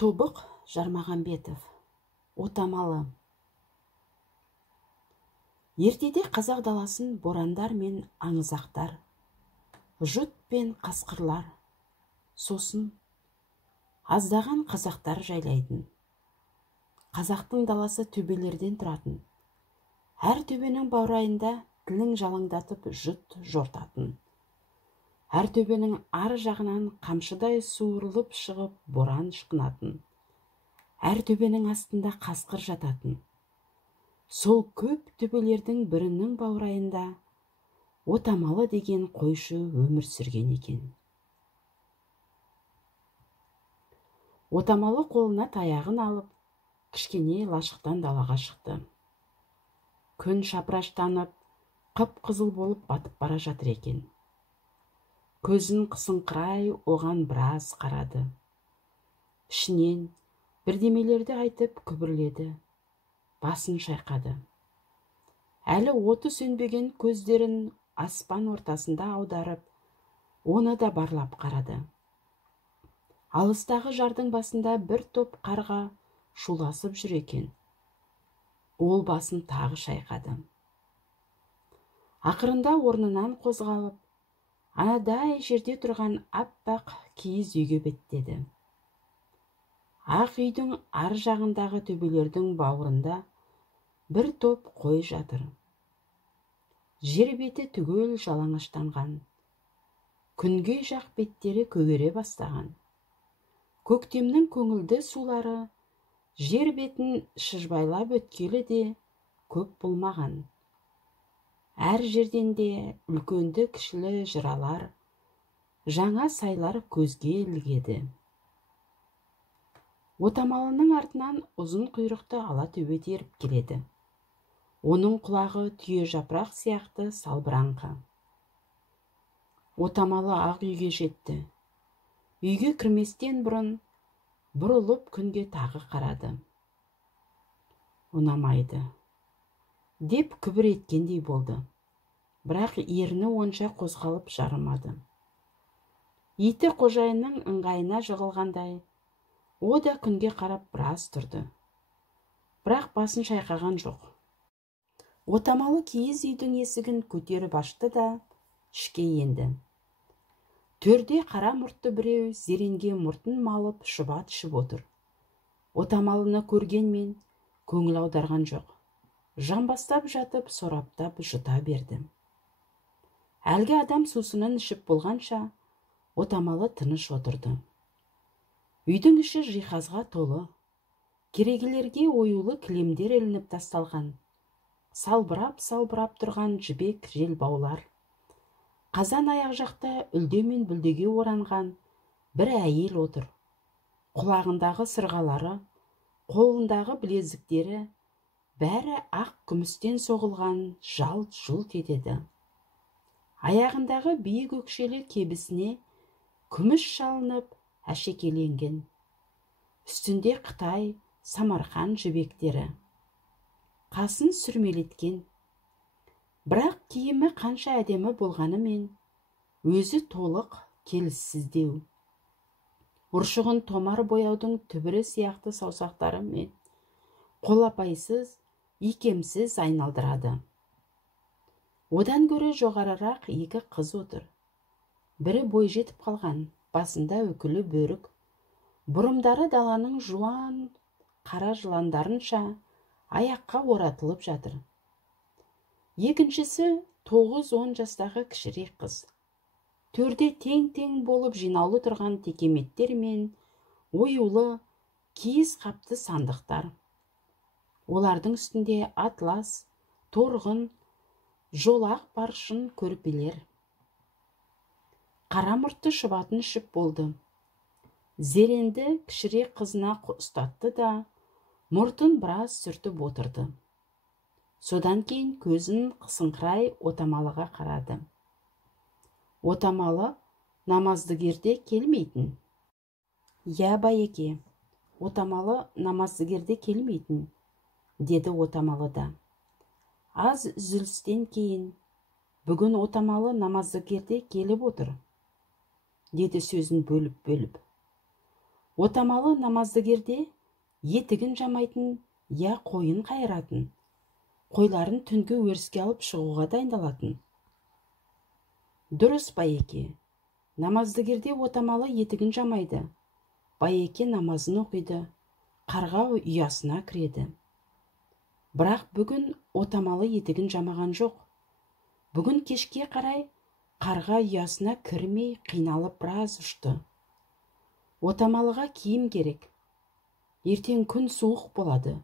Тобық Жармағамбетов, Отамалы. Ертеде қазақ даласын борандар мен аңызақтар, жұт пен қасқырлар, сосын аздаған қазақтар жайлайтын. Қазақтың даласы төбелерден тұратын. Әр төбенің баурайында тілін жалаңдатып жұт жортатын. Әр төбенің ар жағынан қамшыдай суырылып шығып боран шықынатын. Әр төбенің астында қасқыр жататын. Сол көп төбелердің бірінің баурайында Отамалы деген қойшы өмір сүрген екен. Отамалы қолына таяғын алып, кішкене лашықтан далаға шықты. Күн шапыраштанып, қып-қызыл болып батып бара жатыр екен. Көзін қысыңқырай оған біраз қарады. Ішінен бірдемелерді айтып күбірледі. Басын шайқады. Әлі оты сөнбеген көздерін аспан ортасында аударып, оны да барлап қарады. Алыстағы жардың басында бір топ қарға шуласып жүр екен. Ол басын тағы шайқады. Ақырында орнынан қозғалып, анадай жерде тұрған аппақ киіз үйге беттеді. Ақ үйдің ар жағындағы төбелердің бауырында бір топ қой жатыр. Жер беті түгел жалаңаштанған. Күнге жақ беттері көгере бастаған. Көктемнің көңілді сулары жер бетін шыжбайлап өткелі де көп болмаған. Әр жерден де үлкенді кішілі жыралар, жаңа сайлар көзге ілігеді. Отамалының артынан ұзын құйрықты ала төбе теріп келеді. Оның құлағы түйе жапырақ сияқты салбыраңқы. Отамалы ақ үйге жетті. Үйге кірместен бұрын бұрылып күнге тағы қарады. Ұнамайды деп күбір еткендей болды. Бірақ ерні онша қозғалып жарымады. Иті қожайынның ыңғайына жығылғандай, о да күнге қарап біраз тұрды. Бірақ басын шайқаған жоқ. Отамалы киіз үйдің есігін көтеріп ашты да ішке енді. Төрде қара мұртты біреу зеренге мұртын малып шұбат ішіп отыр. Отамалыны көргенмен көңіл аударған жоқ. Жамбастап жатып сораптап жұта берді. Әлгі адам сусынын ішіп болғанша Отамалы тыныш отырды. Үйдің іші жиһазға толы. Керегелерге оюлы кілемдер ілініп тасталған. Салбырап тұрған жібек желбаулар. Қазан аяқ жақта үлде мен бүлдеге оранған бір әйел отыр. Құлағындағы сырғалары, қолындағы білезіктері бәрі ақ күмістен соғылған жалт-жұлт етеді. Аяғындағы биік өкшелі кебісіне күміс шалынып әшекеленген. Үстінде Қытай, Самарқан жібектері. Қасын сүрмелеткен. Бірақ киімі қанша әдемі болғанымен, өзі толық келіссіздеу. Ұршығын томар бояудың түбірі сияқты саусақтары мен қолапайсыз, икемсіз айналдырады. Одан көрі жоғарырақ екі қыз отыр. Бірі бой жетіп қалған, басында үкілі бөрік, бұрымдары даланың жуан қара жыландарынша аяққа оратылып жатыр. Екіншісі 9-10 жастағы кішірек қыз. Төрде тең-тең болып жинаулы тұрған текеметтер мен оюлы киіз қапты сандықтар. Олардың үстінде атлас, торғын, жолақ баршын көрпелер. Қара мұртты шұбатын ішіп болды. Зеренді кішірек қызына ұстатты да, мұртын біраз сүртіп отырды. Содан кейін көзін қысыңқырай Отамалыға қарады. Отамалы намаздыгерде келмейтін. Я, байеке, Отамалы намаздыгерде келмейтін, деді Отамалы да. Аз үзілістен кейін, бүгін Отамалы намаздыгерде келіп отыр, деді сөзін бөліп-бөліп. Отамалы намаздыгерде етігін жамайтын, я қойын қайыратын, қойларын түнгі өріске алып шығуға дайындалатын. Дұрыс, Байеке. Намаздыгерде отамалы етігін жамайды. Байеке намазын оқиды, қарға ұясына кіреді. Бірақ бүгін отамалы етігін жамаған жоқ. Бүгін кешке қарай қарға ұясына кірмей қиналып біраз ұшты. Отамалыға киім керек. Ертең күн суық болады.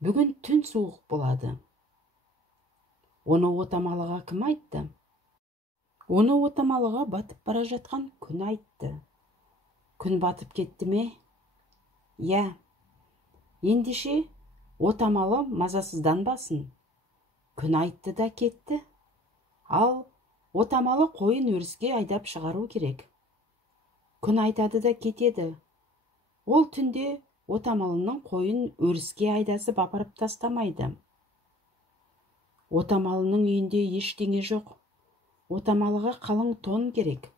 Бүгін түн суық болады. Оны отамалыға кім айтты? Оны отамалыға батып бара жатқан күн айтты. Күн батып кетті ме? Я. Ендеше отамалы мазасызданбасын. Күн айтты да кетті. Ал отамалы қойын өріске айдап шығару керек. Күн айтады да кетеді. Ол түнде отамалының қойын өріске айдасып апарып тастамайды. Отамалының үйінде ештеңе жоқ. Отамалыға қалың тон керек.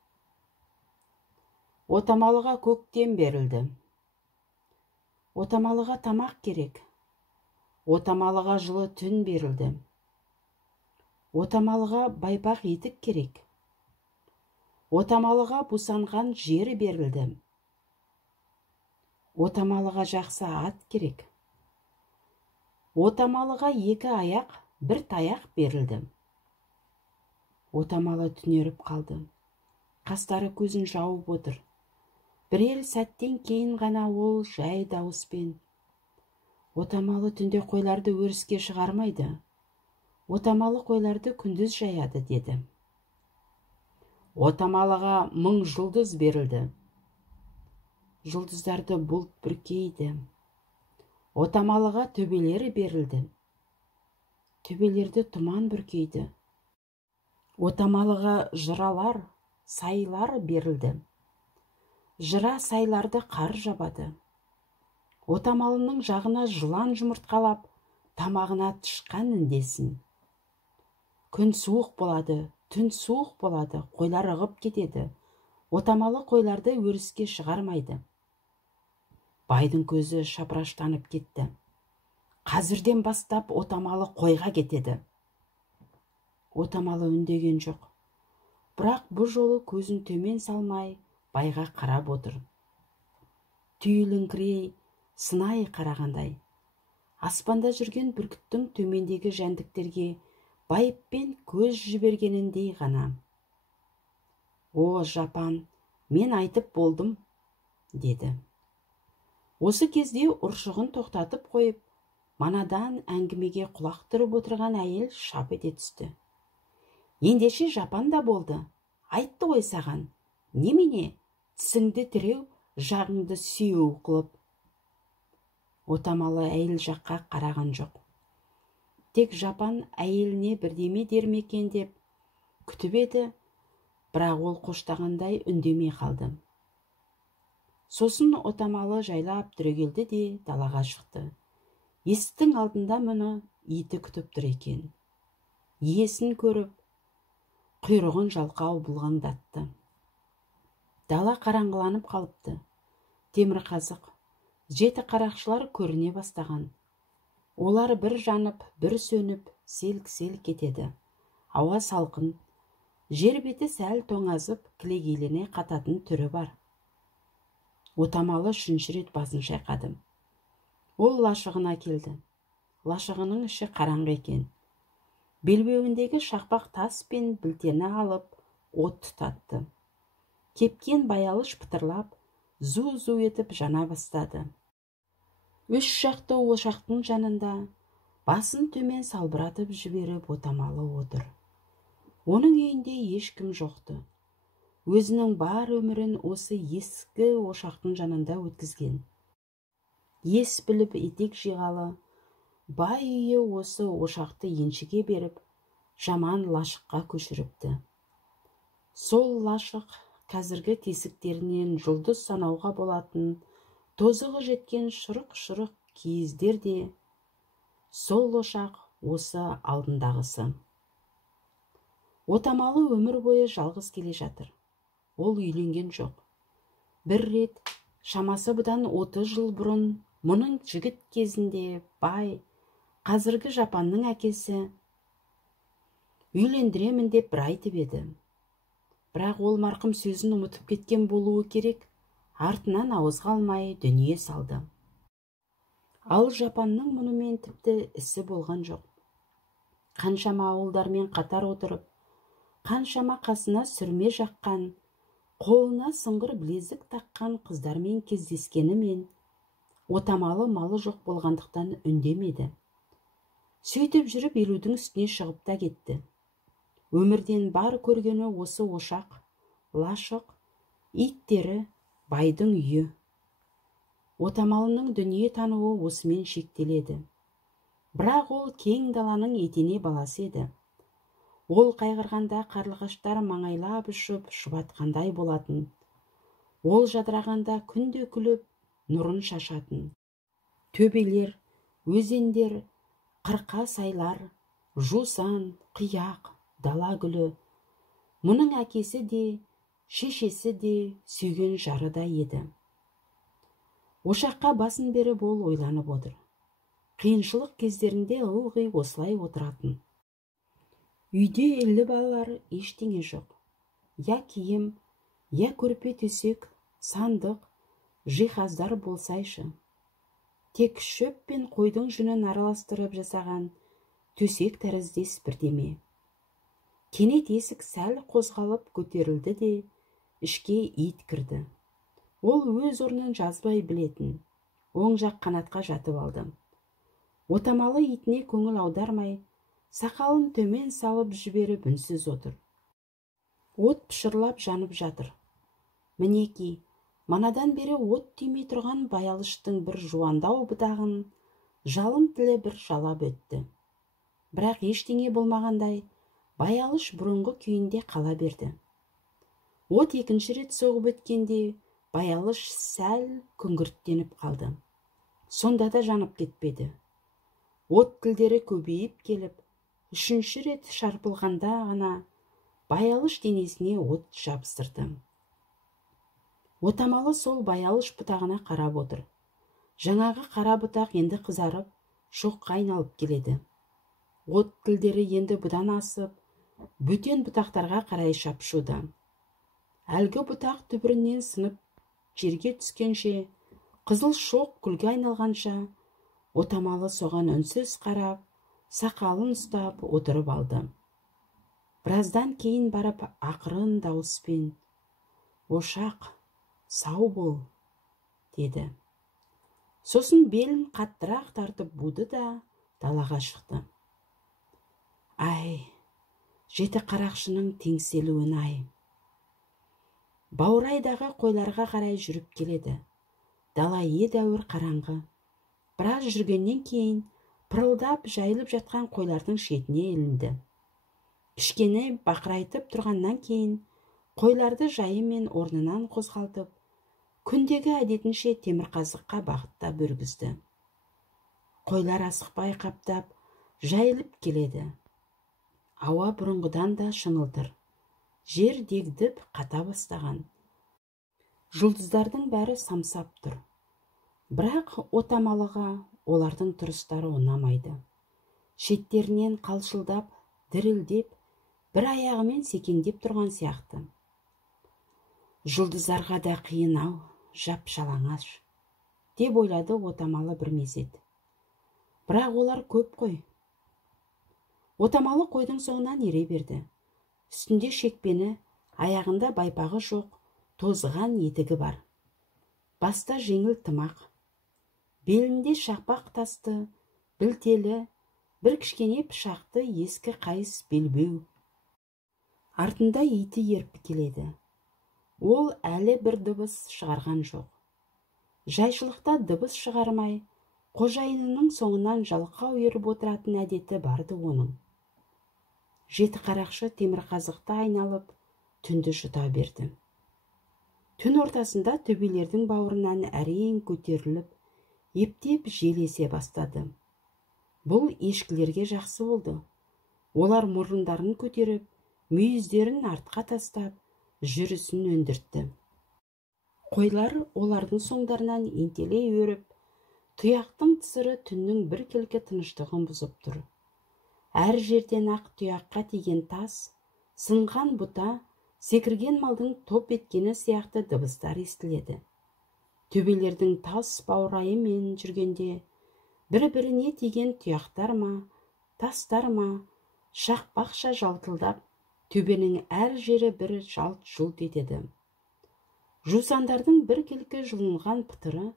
Отамалыға көктем берілді. Отамалыға тамақ керек. Отамалыға жылы түн берілді. Отамалыға байпақ етік керек. Отамалыға бусанған жері берілді. Отамалыға жақсы ат керек. Отамалыға 2 аяқ, 1 таяқ берілді. Отамалы түнеріп қалды. Қастары көзін жауып отыр. Бірер сәттен кейін ғана ол жай дауыспен: Отамалы түнде қойларды өріске шығармайды. Отамалы қойларды күндіз жаяды, деді. Отамалыға 1000 жұлдыз берілді. Жұлдыздарды бұлт бүркейді. Отамалыға төбелері берілді. Төбелерді тұман бүркейді. Отамалыға жыралар, сайлар берілді. Жыра сайларды қар жабады. Отамалының жағына жылан жұмыртқалап, тамағына тышқан үндесін. Күн суық болады, түн суық болады, қойлар ығып кетеді. Отамалы қойларды өріске шығармайды. Байдың көзі шапыраштанып кетті. Қазірден бастап отамалы қойға кетеді. Отамалы үндеген жоқ. Бірақ бұл жолы көзін төмен салмай, байға қарап отыр. Түйіліңкірей, сынай қарағандай. Аспанда жүрген бүркіттің төмендегі жәндіктерге байыппен көз жібергеніндей ғана. О, жапан, мен айтып болдым, деді. Осы кезде ұршығын тоқтатып қойып, манадан әңгімеге құлақ түріп отырған әйел шап ете түсті. Ендеше жапан да болды. Айтты ғой саған. Немене? Тісіңді тіреу, жағыңды сүйеу қылып. Отамалы әйел жаққа қараған жоқ. Тек жапан әйеліне бірдеме дермекен деп күтіп еді, бірақ ол қоштағандай үндемей қалды. Сосын отамалы жайлап түрегелді де далаға шықты. Есіктің алдында мұны иті күтіп тұр екен. Иесін көріп, құйрығын жалқау бұлғаңдатты. Дала қараңғыланып қалыпты. Темірқазық, 7 қарақшылар көріне бастаған. Олар бір жанып, бір сөніп, селк-селк кетеді. Ауа салқын, жер беті сәл тоңазып, кілегейлене қататын түрі бар. Отамалы 3-ші рет басын шайқады. Ол лашығына келді. Лашығының іші қараңғы екен. Белбеуіндегі шақпақ тас пен білтені алып, от тұтатты. Кепкен баялыш пытырлап, зу-зу етіп жана бастады. 3 жақты ошақтың жанында басын төмен салбыратып жіберіп отамалы отыр. Оның үйінде ешкім жоқты. Өзінің бар өмірін осы ескі ошақтың жанында өткізген. Ес біліп етек жиғалы, бай үйі осы ошақты еншіге беріп, жаман лашыққа көшіріпті. Сол лашық қазіргі тесіктерінен жұлдыз санауға болатын тозығы жеткен шұрық-шұрық киіздер де сол ошақ осы алдындағысы. Отамалы өмір бойы жалғыз келе жатыр. Ол үйленген жоқ. Бір рет Шамасы бұдан 30 жыл бұрын мұның жігіт кезінде бай, қазіргі жапанның әкесі үйлендіремін деп бір айтып еді. Бірақ ол марқым сөзін ұмытып кеткен болуы керек, артынан ауызға алмай дүние салды. Ал жапанның мұнымен тіпті ісі болған жоқ. Қаншама ауылдармен қатар отырып, қаншама қасына сүрме жаққан, қолына сыңғыр білезік таққан қыздармен кездескенімен, отамалы малы жоқ болғандықтан үндемеді. Сөйтіп жүріп елудің үстіне шығып та кетті. Өмірден бар көргені осы ошақ, лашық, иттері, байдың үйі. Отамалының дүние тануы осымен шектеледі. Бірақ ол кең даланың етене баласы еді. Ол қайғырғанда қарлығаштар маңайлап ұшып шұбатқандай болатын. Ол жадырағанда күнде күліп, нұрын шашатын. Төбелер, өзендер, қырқа сайлар, жусан, қияқ, дала гүлі. Мұның әкесі де, шешесі де, сүйген жары да еді. Ошаққа басын беріп ол ойланып отыр. Қиыншылық кездерінде ылғи осылай отыратын. Үйде 50 балалар, ештеңе жоқ. Я киім, я көрпе төсек, сандық, жиһаздар болсайшы. Тек шөп пен қойдың жүнін араластырып жасаған төсек тәріздес бірдеме. Кенет есік сәл қозғалып көтерілді де, ішке ит кірді. Ол өз орнын жазбай білетін, оң жақ қанатқа жатып алды. Отамалы итіне көңіл аудармай, сақалын төмен салып жіберіп үнсіз отыр. От пышырлап жанып жатыр. Мінеки, манадан бері от тимей тұрған баялыштың бір жуандау бұтағын жалын тілі бір жалап өтті. Бірақ ештеңе болмағандай, баялыш бұрынғы күйінде қала берді. От екінші рет соғып өткенде, баялыш сәл күңгірттеніп қалды. Сонда да жанып кетпеді. От тілдері көбейіп келіп, үшінші рет шарпылғанда ғана баялыш денесіне от жабыстырды. Отамалы сол баялыш бұтағына қарап отыр. Жаңағы қара бұтақ енді қызарып, шоққа айналып келеді. От тілдері енді бұдан асып, бөтен бұтақтарға қарай шапшуда. Әлгі бұтақ түбірінен сынып, жерге түскенше, қызыл шоқ күлге айналғанша, отамалы соған үнсіз қарап, сақалын ұстап отырып алды. Біраздан кейін барып ақырын дауыспен, «Ошақ, сау бол», деді. Сосын белін қаттырақ тартып буды да далаға шықты. Ай, жеті қарақшының теңселуін ай. Баурайдағы қойларға қарай жүріп келеді. Дала едәуір қараңғы. Біраз жүргеннен кейін пырылдап жайылып жатқан қойлардың шетіне ілінді. Кішкене бақырайтып тұрғаннан кейін қойларды жайымен орнынан қозғалтып, күндегі әдетінше темірқазыққа бағыттап өргізді. Қойлар асықпай қаптап, жайылып келеді. Ауа бұрынғыдан да шыңылтыр. Жер дегдіп қата бастаған. Жұлдыздардың бәрі самсап тұр. Бірақ отамалыға олардың тұрыстары ұнамайды. Шеттерінен қалшылдап, дірілдеп, бір аяғымен секеңдеп тұрған сияқты. Жұлдыздарға да қиын-ау, жап-жалаңаш, деп ойлады отамалы бір мезет. Бірақ олар көп қой. Отамалы қойдың соңынан ере берді. Үстінде шекпені, аяғында байпағы жоқ, тозған етігі бар. Баста жеңіл тымақ. Белінде шақпақ тасты, білтелі, бір кішкене пышақты ескі қайыс белбеу. Артында иті еріп келеді. Ол әлі бір дыбыс шығарған жоқ. Жайшылықта дыбыс шығармай, қожайынының соңынан жалқау еріп отыратын әдеті барды оның. Жеті қарақшы темірқазықты айналып, түнді жұта берді. Түн ортасында төбелердің бауырынан әрең көтеріліп, ептеп жел есе бастады. Бұл ешкілерге жақсы болды. Олар мұрындарын көтеріп, мүйіздерін артқа тастап, жүрісін өндіртті. Қойлар олардың соңдарынан ентелей өріп, тұяқтың тысыры түннің біркелкі тыныштығын бұзып тұр. Әр жерден ақ тұяққа тиген тас, сынған бұта, секірген малдың топ еткені сияқты дыбыстар естіледі. Төбелердің тас баурайымен жүргенде, бір-біріне тиген тұяқтар ма, тастар ма, шақпақша жалтылдап, төбенің әр жері бір жалт-жұлт етеді. Жусандардың біркелкі жұлынған пытыры,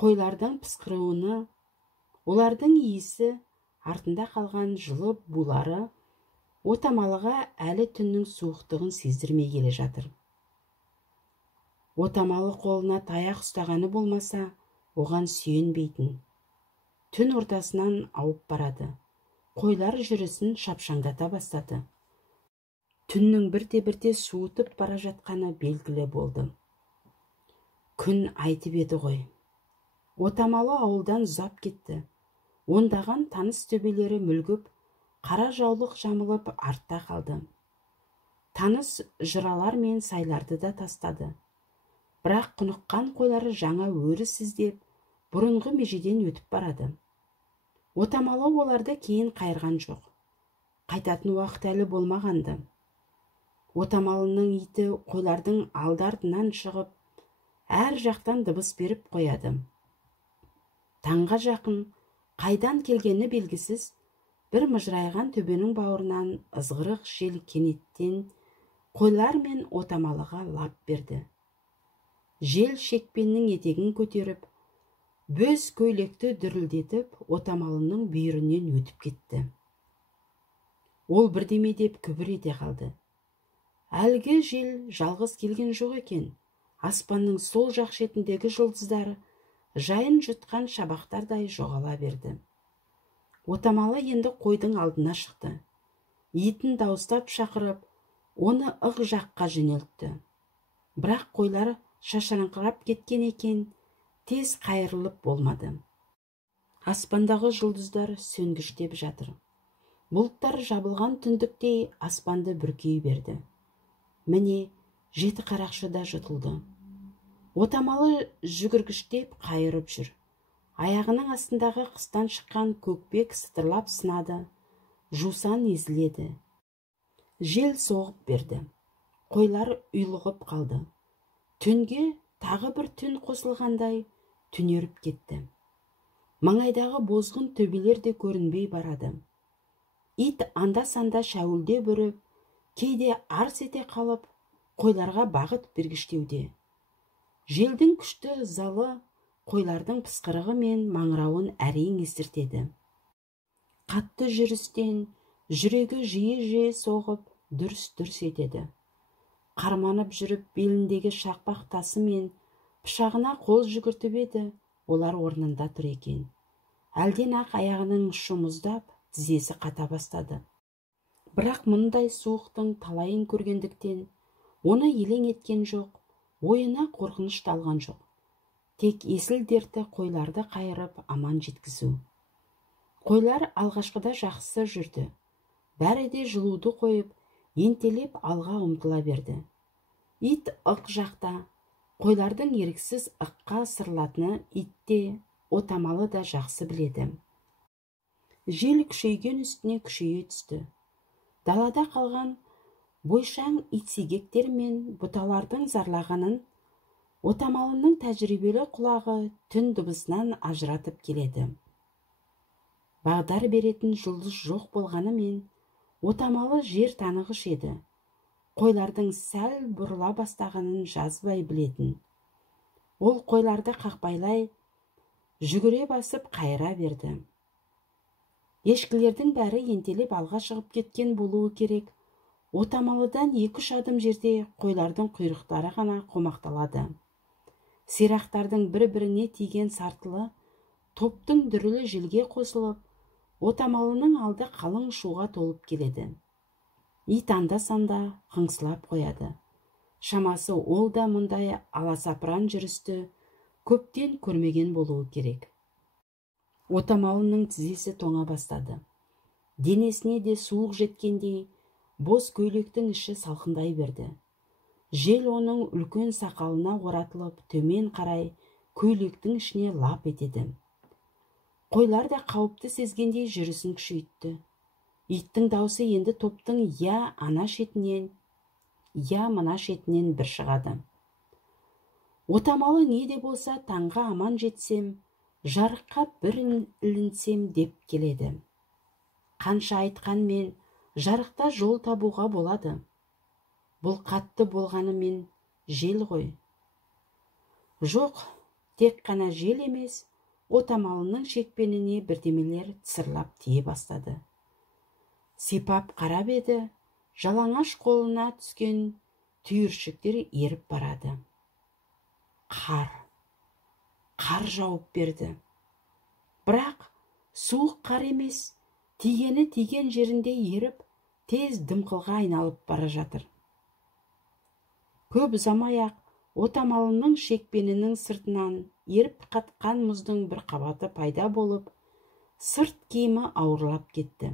қойлардың пысқыруыны, олардың иісі, артында қалған жылы булары отамалыға әлі түннің суықтығын сездірмей келе жатыр. Отамалы қолына таяқ ұстағаны болмаса, оған сүйенбейтін. Түн ортасынан ауып барады. Қойлар жүрісін шапшаңдата бастады. Түннің бірте-бірте суытып бара жатқаны белгілі болды. Күн айтып еді ғой. Отамалы ауылдан ұзап кетті. Ондаған таныс төбелері мүлгіп, қара жаулық жамылып артта қалды. Таныс жыралар мен сайларды да тастады. Бірақ құныққан қойлары жаңа өріс іздеп, бұрынғы межеден өтіп барады. Отамалы оларды кейін қайырған жоқ. Қайтатын уақыт әлі болмағанды. Отамалының иті қойлардың алды-артынан шығып, әр жақтан дыбыс беріп қояды. Таңға жақын, қайдан келгені белгісіз, бір мыжырайған төбенің бауырынан ызғырық жел кенеттен қойлар мен отамалыға лап берді. Жел шекпеннің етегін көтеріп, бөз көйлекті дүрілдетіп, отамалының бүйірінен өтіп кетті. Ол бірдеме деп күбір ете қалды. Әлгі жел жалғыз келген жоқ екен. Аспанның сол жақ шетіндегі жұлдыздар жайын жұтқан шабақтардай жоғала берді. Отамалы енді қойдың алдына шықты. Етін дауыстап шақырып, оны ық жаққа жөнелтті. Бірақ қойлар шашыраңқырап кеткен екен, тез қайырылып болмады. Аспандағы жұлдыздар сөнгіштеп жатыр. Бұлттар жабылған түндіктей аспанды бүркей берді. Міне, жеті қарақшы да жұтылды. Отамалы жүгіргіштеп қайырып жүр. Аяғының астындағы қыстан шыққан көкпек сытырлап сынады. Жусан езіледі. Жел соғып берді. Қойлар ұйлығып қалды. Түнге тағы бір түн қосылғандай түнеріп кетті. Маңайдағы бозғын төбелер де көрінбей барады. Ит анда-санда шәуілде бүріп, кейде арс ете қалып, қойларға бағыт бергіштеуде. Желдің күшті ызалы қойлардың пысқырығы мен маңырауын әрең естіртеді. Қатты жүрістен жүрегі жиі-жиі соғып, дүрс-дүрс етеді. Қарманып жүріп, беліндегі шақпақ тасы мен пышағына қол жүгіртіп еді, олар орнында тұр екен. Әлден ақ аяғының ұшы мұздап, тізесі қата бастады. Бірақ мұндай суықтың талайын көргендіктен, оны елең еткен жоқ, ойына қорқыныш талған жоқ. Тек есіл дерті қойларды қайырып аман жеткізу. Қойлар алғашқыда жақсы жүрді. Бәрі де жылуды қойып, ентелеп алға ұмтыла берді. Ит ық жақта, қойлардың еріксіз ыққа ысырылатыны итте, отамалы да жақсы біледі. Жел күшейген үстіне күшейе түсті. Далада қалған бойшаң итсегектер мен бұталардың зарлағанын отамалының тәжірибелі құлағы түн дыбысынан ажыратып келеді. Бағдар беретін жұлдыз жоқ болғанымен, отамалы жер танығыш еді. Қойлардың сәл бұрыла бастағанын жазбай білетін. Ол қойларды қақпайлай, жүгіре басып қайыра берді. Ешкілердің бәрі ентелеп алға шығып кеткен болуы керек. Отамалыдан 2-3 адым жерде қойлардың құйрықтары ғана қомақталады. Сирақтардың бір-біріне тиген сартылы топтың дүрілі желге қосылып, отамалының алды қалың шуға толып келеді. Ит анда-санда қыңсылап қояды. Шамасы ол да мұндай аласапыран жүрісті көптен көрмеген болуы керек. Отамалының тізесі тоңа бастады. Денесіне де суық жеткендей, боз көйлектің іші салқындай берді. Жел оның үлкен сақалына оратылып, төмен қарай көйлектің ішіне лап етеді. Қойлар да қауіпті сезгендей жүрісін күшейтті. Иттің даусы енді топтың я ана шетінен, я мына шетінен бір шығады. Отамалы не де болса таңға аман жетсем, жарыққа бір ілінсем деп келеді. Қанша айтқанмен жарықта жол табуға болады. Бұл қатты болғанымен жел ғой. Жоқ, тек қана жел емес, отамалының шекпеніне бірдемелер тысырлап тие бастады. Сипап қарап еді, жалаңаш қолына түскен түйіршіктер еріп барады. Қар жауып берді. Бірақ суық қар емес, тигені тиген жерінде еріп, тез дымқылға айналып бара жатыр. Көп ұзамай-ақ отамалының шекпенінің сыртынан еріп қатқан мұздың бір қабаты пайда болып, сырт киімі ауырлап кетті.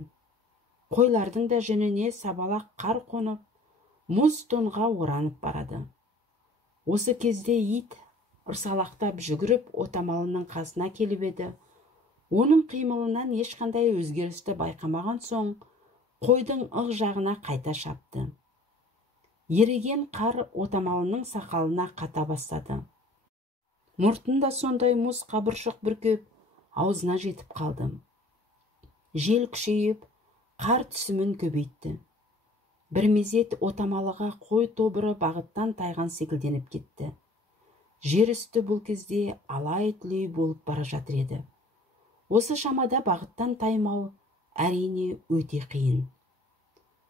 Қойлардың да жүніне сабалақ қар қонып, мұз тонға оранып барады. Осы кезде ит ырсалақтап жүгіріп отамалының қасына келіп еді. Оның қимылынан ешқандай өзгерісті байқамаған соң, қойдың ық жағына қайта шапты. Еріген қар отамалының сақалына қата бастады. Мұртында сондай мұз қабыршық бүркеп, аузына жетіп қалды. Жел күшейіп, қар түсімін көбейтті. Бір мезет отамалыға қой тобыры бағыттан тайған секілденіп кетті. Жер үсті бұл кезде алай-түлей болып бара жатыр еді. Осы шамада бағыттан таймау әрине өте қиын.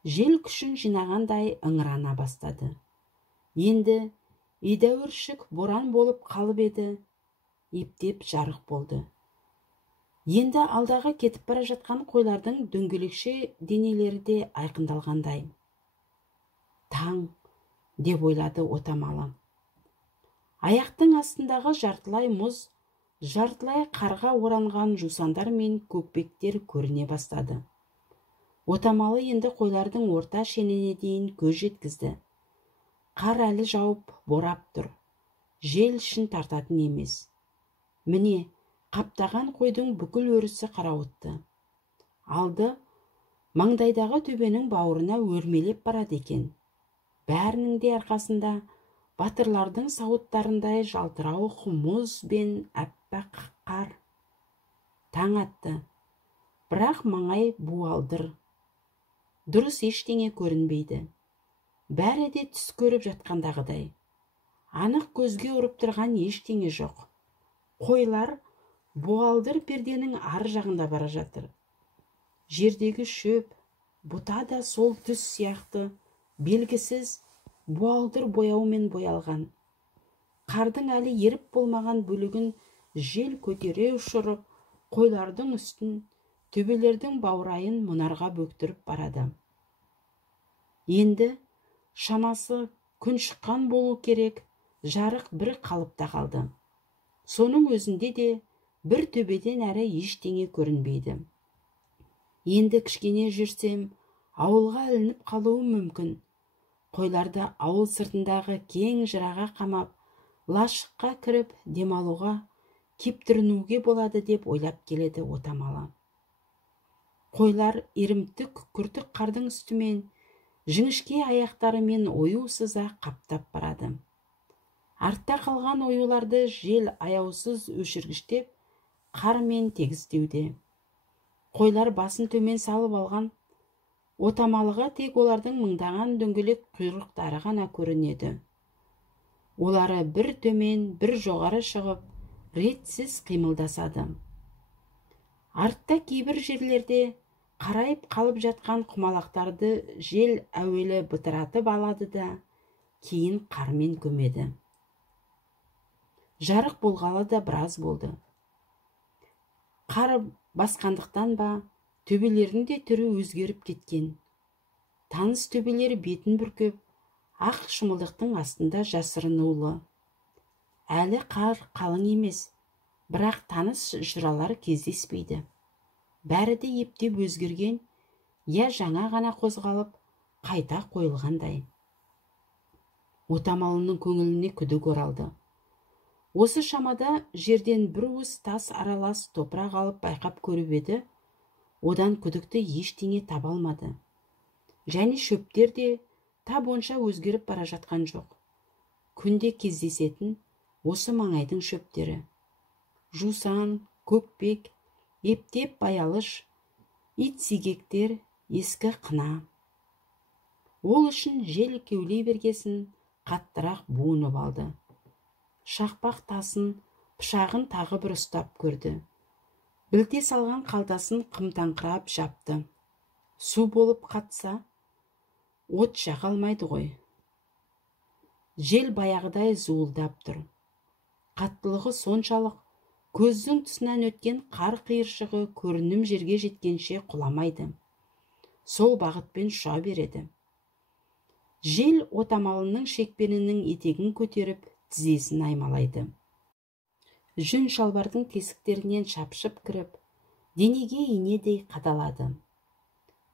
Жел күшін жинағандай ыңырана бастады. Енді едәуір шік боран болып қалып еді, ептеп жарық болды. Енді алдағы кетіп бара жатқан қойлардың дөңгелекше денелері де айқындалғандай. Таң, деп ойлады отамалы. Аяқтың астындағы жартылай мұз, жартылай қарға оранған жусандар мен көкпектер көріне бастады. Отамалы енді қойлардың орта шеніне дейін көз жеткізді. Қар әлі жауып, борап тұр. Жел ішін тартатын емес. Міне, қаптаған қойдың бүкіл өрісі қарауытты. Алды, маңдайдағы төбенің бауырына өрмелеп барады екен. Бәрінің де арқасында батырлардың сауыттарындай жалтырауық мұз бен әппақ қар. Таң атты, бірақ маңай буалдыр. Дұрыс ештеңе көрінбейді. Бәрі де түс көріп жатқандағыдай. Анық көзге ұрып тұрған ештеңе жоқ. Қойлар буалдыр перденің ар жағында бара жатыр. Жердегі шөп, бұта да сол түс сияқты белгісіз буалдыр бояумен боялған. Қардың әлі еріп болмаған бөлігін жел көтере ұшырып, қойлардың үстін, төбелердің баурайын мұнарға бөктіріп барады. Енді шамасы күн шыққан болу керек, жарық бір қалыпта қалды. Соның өзінде де бір төбеден әрі ештеңе көрінбейді. Енді кішкене жүрсем, ауылға ілініп қалуы мүмкін. Қойларды ауыл сыртындағы кең жыраға қамап, лашыққа кіріп демалуға, кептірінуге болады деп ойлап келеді отамалы. Қойлар иірімтік күртік қардың үстімен жіңішке аяқтарымен ою сыза қаптап барады. Артта қалған оюларды жел аяусыз өшіргіштеп, қармен тегістеуде. Қойлар басын төмен салып алған, отамалыға тек олардың мыңдаған дөңгелек құйрықтары ғана көрінеді. Олары бір төмен, бір жоғары шығып, ретсіз қимылдасады. Артта кейбір жерлерде қарайып қалып жатқан құмалақтарды жел әуелі бытыратып алады да, кейін қармен көмеді. Жарық болғалы да біраз болды. Қар басқандықтан ба, төбелердің де түрі өзгеріп кеткен. Таныс төбелер бетін бүркеп, ақ шымылдықтың астында жасырынулы. Әлі қар қалың емес, бірақ таныс жыралар кездеспейді. Бәрі де ептеп өзгерген, я жаңа ғана қозғалып, қайта қойылғандай. Отамалының көңіліне күдік оралды. Осы шамада жерден бір уыс тас аралас топырақ алып байқап көріп еді, одан күдікті ештеңе таба алмады. Және шөптер де тап онша өзгеріп бара жатқан жоқ. Күнде кездесетін осы маңайдың шөптері. Жусан, көкпек, ептеп баялыш, ит сигектер, ескі қына. Ол үшін жел кеулей бергесін қаттырақ буынып алды. Шақпақ тасын, пышағын тағы бір ұстап көрді. Білте салған қалтасын қымтаңқырап жапты. Су болып қатса, от жақа алмайды ғой. Жел баяғыдай зуылдап тұр. Қаттылығы соншалық, көздің тұсынан өткен қар қиыршығы көрінім жерге жеткенше құламайды. Сол бағытпен ұша береді. Жел отамалының шекпенінің етегін көтеріп, тізесін аймалайды. Жүн шалбардың тесіктерінен шапшып кіріп, денеге инедей қадалады.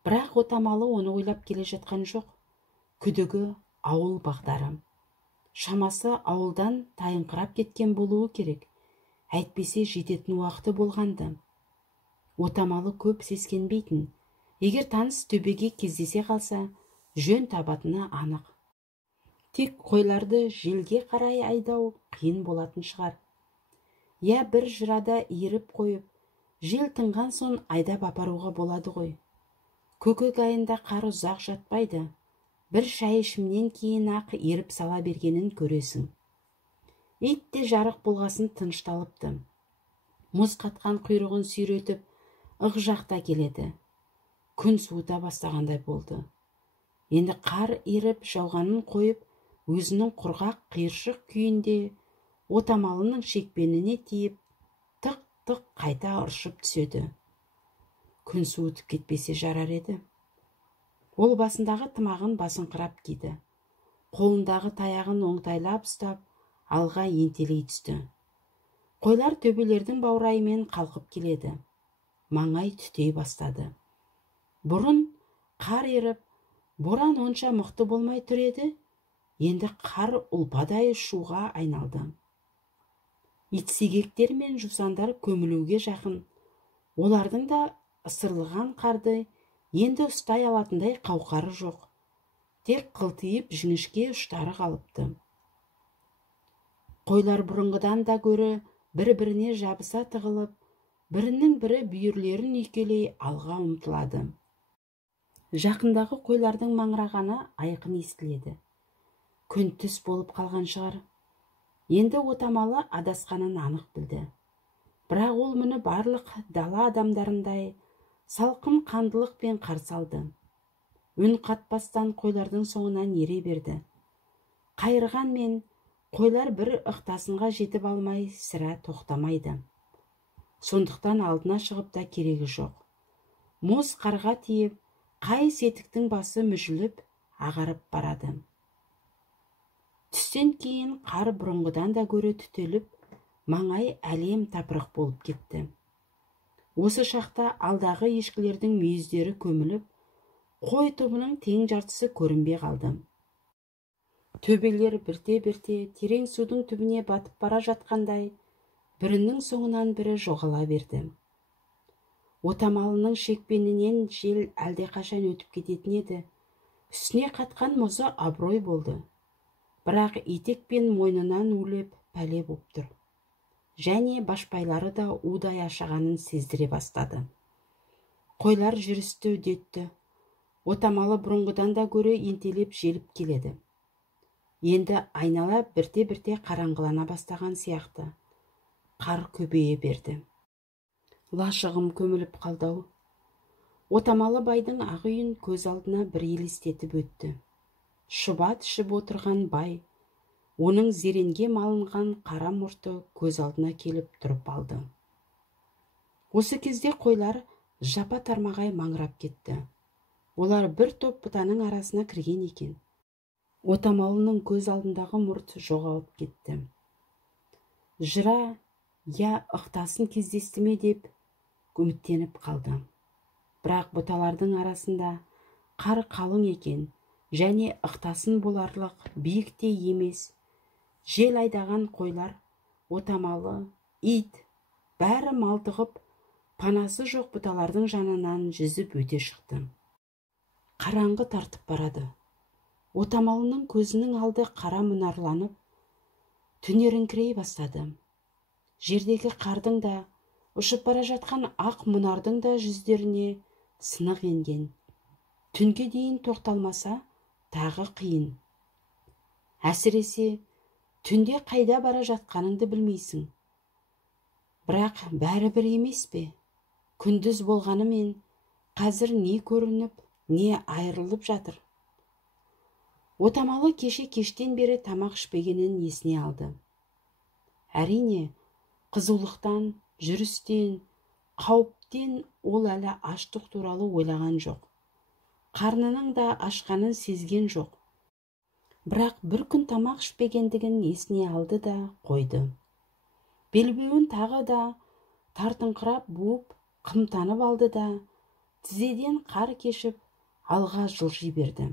Бірақ отамалы оны ойлап келе жатқан жоқ. Күдігі ауыл бағдары. Шамасы ауылдан тайыңқырап кеткен болуы керек. Әйтпесе жететін уақыты болғанды. Отамалы көп сескенбейтін. Егер таныс төбеге кездесе қалса, жөн табатыны анық. Тек қойларды желге қарай айдау қиын болатын шығар. Я бір жырада иіріп қойып, жел тынған соң айдап апаруға болады ғой. Көкек айында қар ұзақ жатпайды. Бір шай ішімнен кейін ақ еріп сала бергенін көресің. Ит те жарық болғасын тынышталыпты. Мұз қатқан құйрығын сүйретіп, ық жақта келеді. Күн суыта бастағандай болды. Енді қар еріп жауғанын қойып, өзінің құрғақ қиыршық күйінде отамалының шекпеніне тиіп, тық-тық қайта ұршып түседі. Күн суытып кетпесе жарар еді. Ол басындағы тымағын басыңқырап киді. Қолындағы таяғын оңтайлап ұстап, алға ентелей түсті. Қойлар төбелердің баурайымен қалқып келеді. Маңай түтей бастады. Бұрын қар еріп, боран онша мықты болмай тұр еді, енді қар ұлпадай ұшуға айналды. Итсигектер мен жусандар көмілуге жақын. Олардың да ысырылған қарды енді ұстай алатындай қауқары жоқ. Тек қылтиып жіңішке ұштары қалыпты. Қойлар бұрынғыдан да гөрі бір-біріне жабыса тығылып, бірінің бірі бүйірлерін үйкелей алға ұмтылады. Жақындағы қойлардың маңырағаны айқын естіледі. Күн түс болып қалған шығар. Енді отамалы адасқанын анық білді. Бірақ ол мұны барлық дала адамдарындай салқын қандылықпен қарсы алды. Үн қатпастан қойлардың соңынан ере берді. Қайырғанмен қойлар бір ықтасынға жетіп алмай сірә тоқтамайды. Сондықтан алдына шығып та керегі жоқ. Мұз қарға тиіп, қай сетіктің басы мүжіліп, ағарып барады. Түстен кейін қар бұрынғыдан да гөрі түтеліп, маңай әлем тапырық болып кетті. Осы шақта алдағы ешкілердің мүйіздері көміліп, қой тобының тең жартысы көрінбей қалды. Төбелер бірте-бірте терең судың түбіне батып бара жатқандай, бірінің соңынан бірі жоғала берді. Отамалының шекпенінен жел әлдеқашан өтіп кететін еді. Үстіне қатқан мұзы абырой болды. Бірақ етек пен мойнынан улеп пәле боп тұр. Және башпайлары да удай ашағанын сездіре бастады. Қойлар жүрісті үдетті. Отамалы бұрынғыдан да гөрі ентелеп желіп келеді. Енді айнала бірте-бірте қараңғылана бастаған сияқты. Қар көбейе берді. Лашығым көміліп қалдау. Отамалы байдың ақ үйін көз алдына бір елестетіп өтті. Шұбат ішіп отырған бай, оның зеренге малынған қара мұрты көз алдына келіп тұрып алды. Осы кезде қойлар жапа тармағай маңырап кетті. Олар бір топ бұтаның арасына кірген екен. Отамалының көз алдындағы мұрт жоғалып кетті. Жыра, я ықтасын кездесті ме деп үміттеніп қалды. Бірақ бұталардың арасында қар қалың екен, және ықтасын боларлық биікте емес. Жел айдаған қойлар, отамалы, ит, бәрі малтығып, панасы жоқ бұталардың жанынан жүзіп өте шықты. Қараңғы тартып барады. Отамалының көзінің алды қара мұнарланып, түнеріңкірей бастады. Жердегі қардың да, ұшып бара жатқан ақ мұнардың да жүздеріне сынық енген. Түнге дейін тоқталмаса, тағы қиын. Әсіресе, түнде қайда бара жатқаныңды білмейсің. Бірақ бәрі бір емес пе? Күндіз болғанымен, қазір не көрініп, не айырылып жатыр. Отамалы кештен бері тамақ ішпегенін есіне алды. Әрине, қызулықтан, жүрістен, қауіптен ол әлі аштық туралы ойлаған жоқ. Қарнының да ашқанын сезген жоқ. Бірақ бір күн тамақ ішпегендігін есіне алды да қойды. Белбеуін тағы да тартыңқырап буып, қымтанып алды да, тізеден қар кешіп, алға жылжи берді.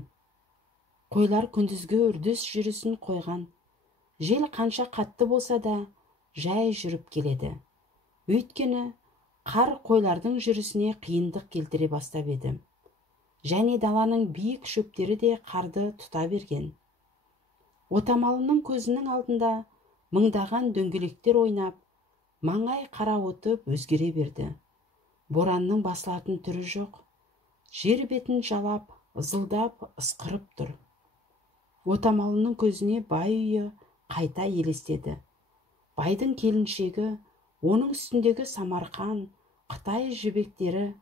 Қойлар күндізгі үрдіс жүрісін қойған. Жел қанша қатты болса да, жай жүріп келеді. Өйткені қар қойлардың жүрісіне қиындық келтіре бастап еді. Және даланың биік шөптері де қарды тұта берген. Отамалының көзінің алдында мыңдаған дөңгелектер ойнап, маңай қарауытып өзгере берді. Боранның басылатын түрі жоқ. Жер бетін жалап, ызылдап, ысқырып тұр. Отамалының көзіне бай үйі қайта елестеді. Байдың келіншегі, оның үстіндегі Самарқан, Қытай жібектері,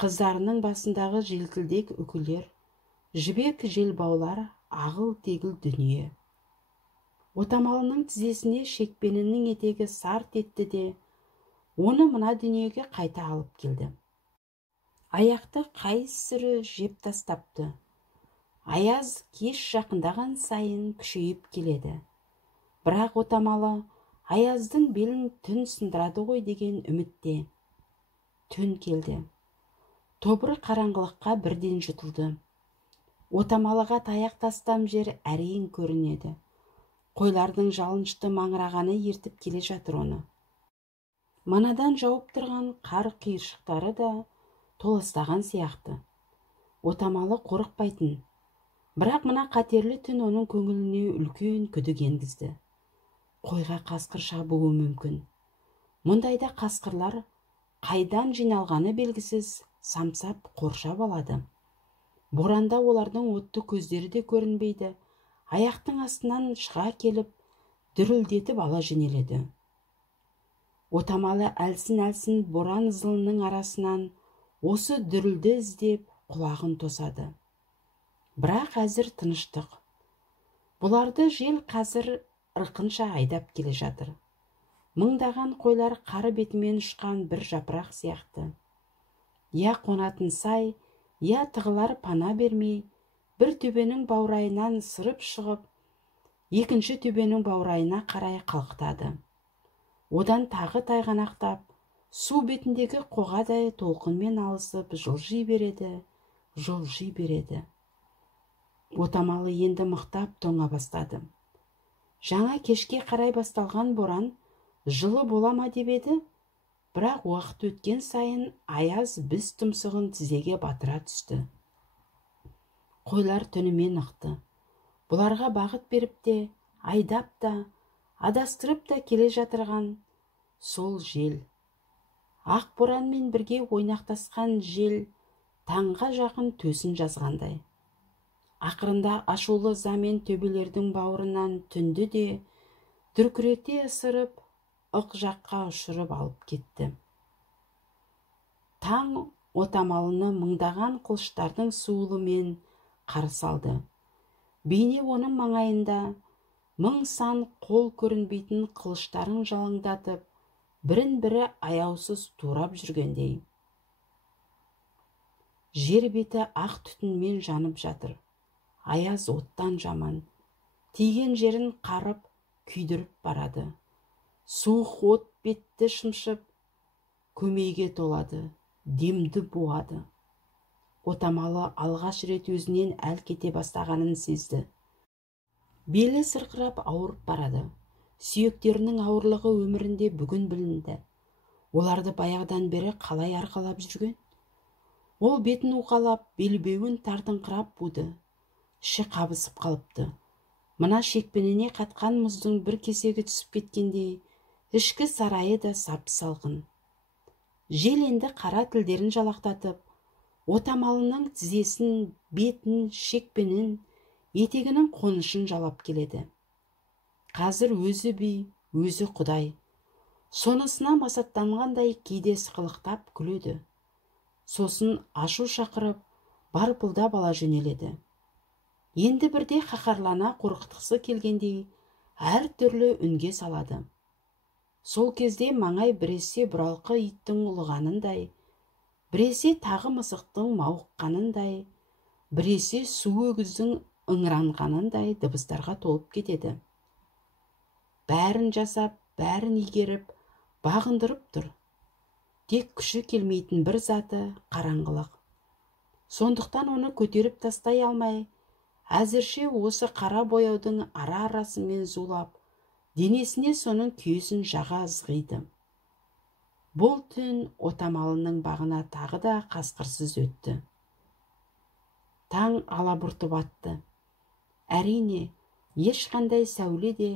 қыздарының басындағы желкілдек үкілер, жібек желбаулар, ағыл-тегіл дүние. Отамалының тізесіне шекпенінің етегі сарт етті де, оны мына дүниеге қайта алып келді. Аяқты қайсыры жеп тастапты. Аяз кеш жақындаған сайын күшейіп келеді. Бірақ отамалы Аяздың белін түн сындырады ғой деген үмітте. Түн келді. Тобыр қараңғылыққа бірден жұтылды. Отамалыға таяқ тастам жер әрең көрінеді. Қойлардың жалынышты маңырағаны ертіп келе жатыр оны. Манадан жауып тұрған қар қиыршықтары да толастаған сияқты. Отамалы қорықпайтын. Бірақ мына қатерлі түн оның көңіліне үлкен күдік енгізді. Қойға қасқыр шабуы мүмкін. Мұндайда қасқырлар қайдан жиналғаны белгісіз самсап қоршап алады. Боранда олардың отты көздері де көрінбейді. Аяқтың астынан шыға келіп, дүрілдетіп ала жөнеледі. Отамалы әлсін-әлсін боран ызылының арасынан осы дүрілді іздеп құлағын тосады. Бірақ әзір тыныштық. Бұларды жел қазір ырқынша айдап келе жатыр. Мыңдаған қойлар қары бетімен ұшқан бір жапырақ сияқты. Я қонатын сай, я тығылар пана бермей, бір төбенің баурайынан сырып шығып, екінші төбенің баурайына қарай қалықтады. Одан тағы тайғанақтап, су бетіндегі қоғадай толқынмен алысып жылжи береді, жылжи береді. Отамалы енді мықтап тоңа бастады. Жаңа кешке қарай басталған боран жылы бола ма деп еді, бірақ уақыт өткен сайын аяз біз тұмсығын тізеге батыра түсті. Қойлар түнімен ықты. Бұларға бағыт беріп те, айдап та, адастырып та келе жатырған сол жел. Ақ боранмен бірге ойнақтасқан жел таңға жақын төсін жазғандай. Ақырында ашулы замен төбелердің бауырынан түнді де дүркірете ысырып, ық жаққа ұшырып алып кетті. Таң отамалыны мыңдаған қылыштардың суылымен қарсы алды. Бейне оның маңайында мың сан қол көрінбейтін қылыштарын жалаңдатып, бірін-бірі аяусыз турап жүргендей. Жер беті ақ түтінмен жанып жатыр. Аяз оттан жаман, тиген жерін қарып, күйдіріп барады. Суық от бетті шымшып, көмейге толады, демді буады. Отамалы алғаш рет өзінен әл кете бастағанын сезді. Белі сырқырап ауырып барады. Сүйектерінің ауырлығы өмірінде бүгін білінді. Оларды баяғыдан бері қалай арқалап жүрген? Ол бетін уқалап, белбеуін тартыңқырап буды. Іші қабысып қалыпты. Мына шекпеніне қатқан мұздың бір кесегі түсіп кеткендей, ішкі сарайы да сап-салқын. Жел енді қара тілдерін жалақтатып, отамалының тізесін, бетін, шекпенін, етегінің қонышын жалап келеді. Қазір өзі би, өзі құдай. Сонысына масаттанғандай кейде сықылықтап күледі. Сосын ашу шақырып, барпылдап ала жөнеледі. Енді бірде қаһарлана қорқытқысы келгендей, әр түрлі үнге салады. Сол кезде маңай біресе бұралқы иттің ұлығанындай, біресе тағы мысықтың мауыққанындай, біресе су өгіздің ыңыранғанындай дыбыстарға толып кетеді. Бәрін жасап, бәрін игеріп, бағындырып тұр. Тек күші келмейтін бір заты қараңғылық. Сондықтан оны көтеріп тастай алмай, әзірше осы қара бояудың ара-арасымен зулап, денесіне соның күйесін жаға ызғиды. Бұл түн отамалының бағына тағы да қасқырсыз өтті. Таң алабұртып атты. Әрине, ешқандай сәуле де,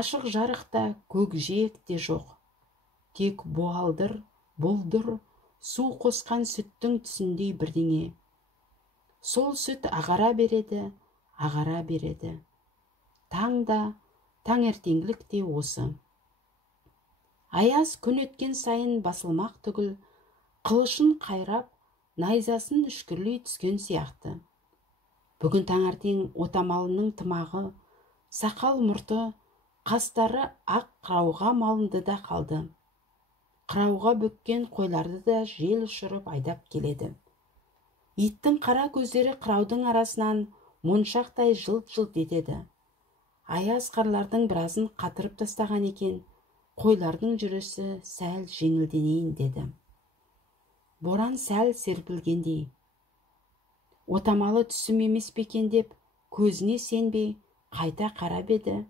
ашық жарықта, көкжиек те жоқ. Тек буалдыр, бұлдыр, су қосқан сүттің түсіндей бірдеңе. Сол сүт ағара береді, ағара береді. Таң да, таңертеңгілік те осы. Аяз күн өткен сайын басылмақ түгіл, қылышын қайрап, найзасын үшкірлей түскен сияқты. Бүгін таңертең отамалының тымағы, сақал мұрты, қастары ақ қырауға малынды да қалды. Қырауға бөккен қойларды да жел ұшырып айдап келеді. Иттің қара көздері қыраудың арасынан моншақтай жылт-жылт етеді. Аяз қарлардың біразын қатырып тастаған екен, қойлардың жүрісі сәл жеңілденейін деді. Боран сәл серпілгендей. Отамалы түсім емес пе екен деп, көзіне сенбей, қайта қарап еді.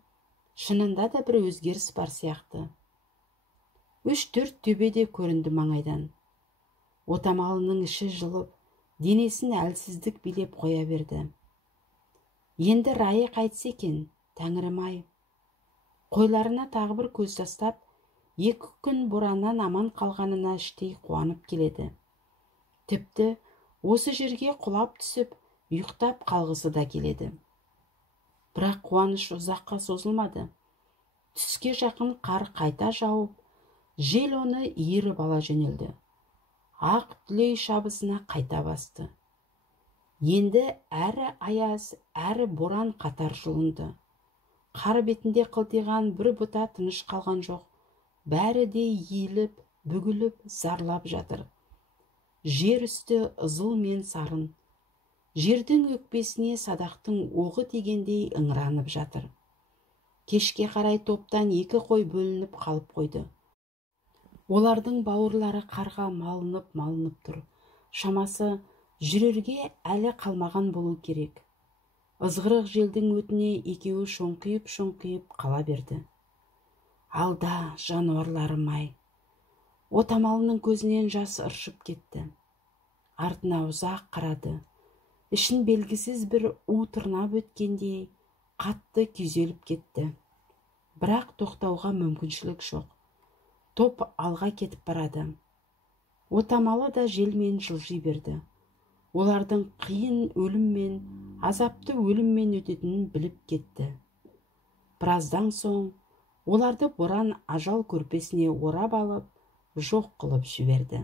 Шынында да бір өзгеріс бар сияқты. 3-4 төбе де көрінді маңайдан. Отамалының іші жылып, денесін әлсіздік билеп қоя берді. Енді райы қайтса екен, Тәңірім-ай. Қойларына тағы бір көз тастап, 2 күн бораннан аман қалғанына іштей қуанып келеді. Тіпті осы жерге құлап түсіп, ұйықтап қалғысы да келеді. Бірақ қуаныш ұзаққа созылмады. Түске жақын қар қайта жауып, жел оны иіріп ала жөнелді. Ақ дүлей шабысына қайта басты. Енді әрі аяз, әрі боран қатар жұлынды. Қар бетінде қылтиған бір бұта тыныш қалған жоқ. Бәрі де иіліп, бүгіліп, зарлап жатыр. Жер үсті ызыл мен сарын. Жердің өкпесіне садақтың оғы тигендей ыңыранып жатыр. Кешке қарай топтан 2 қой бөлініп қалып қойды. Олардың бауырлары қарға малынып тұр. Шамасы жүрерге әлі қалмаған болу керек. Ызғырық желдің өтіне екеуі шоңқиып қала берді. Алда, жануарларым-ай. Отамалының көзінен жас ыршып кетті. Артына ұзақ қарады. Ішін белгісіз бір у тырнап өткендей қатты күйзеліп кетті. Бірақ тоқтауға мүмкіншілік жоқ. Топ алға кетіп барады. Отамалы да желмен жылжи берді. Олардың қиын өліммен, азапты өліммен өтетінін біліп кетті. Біраздан соң оларды боран ажал көрпесіне орап алып, жоқ қылып жіберді.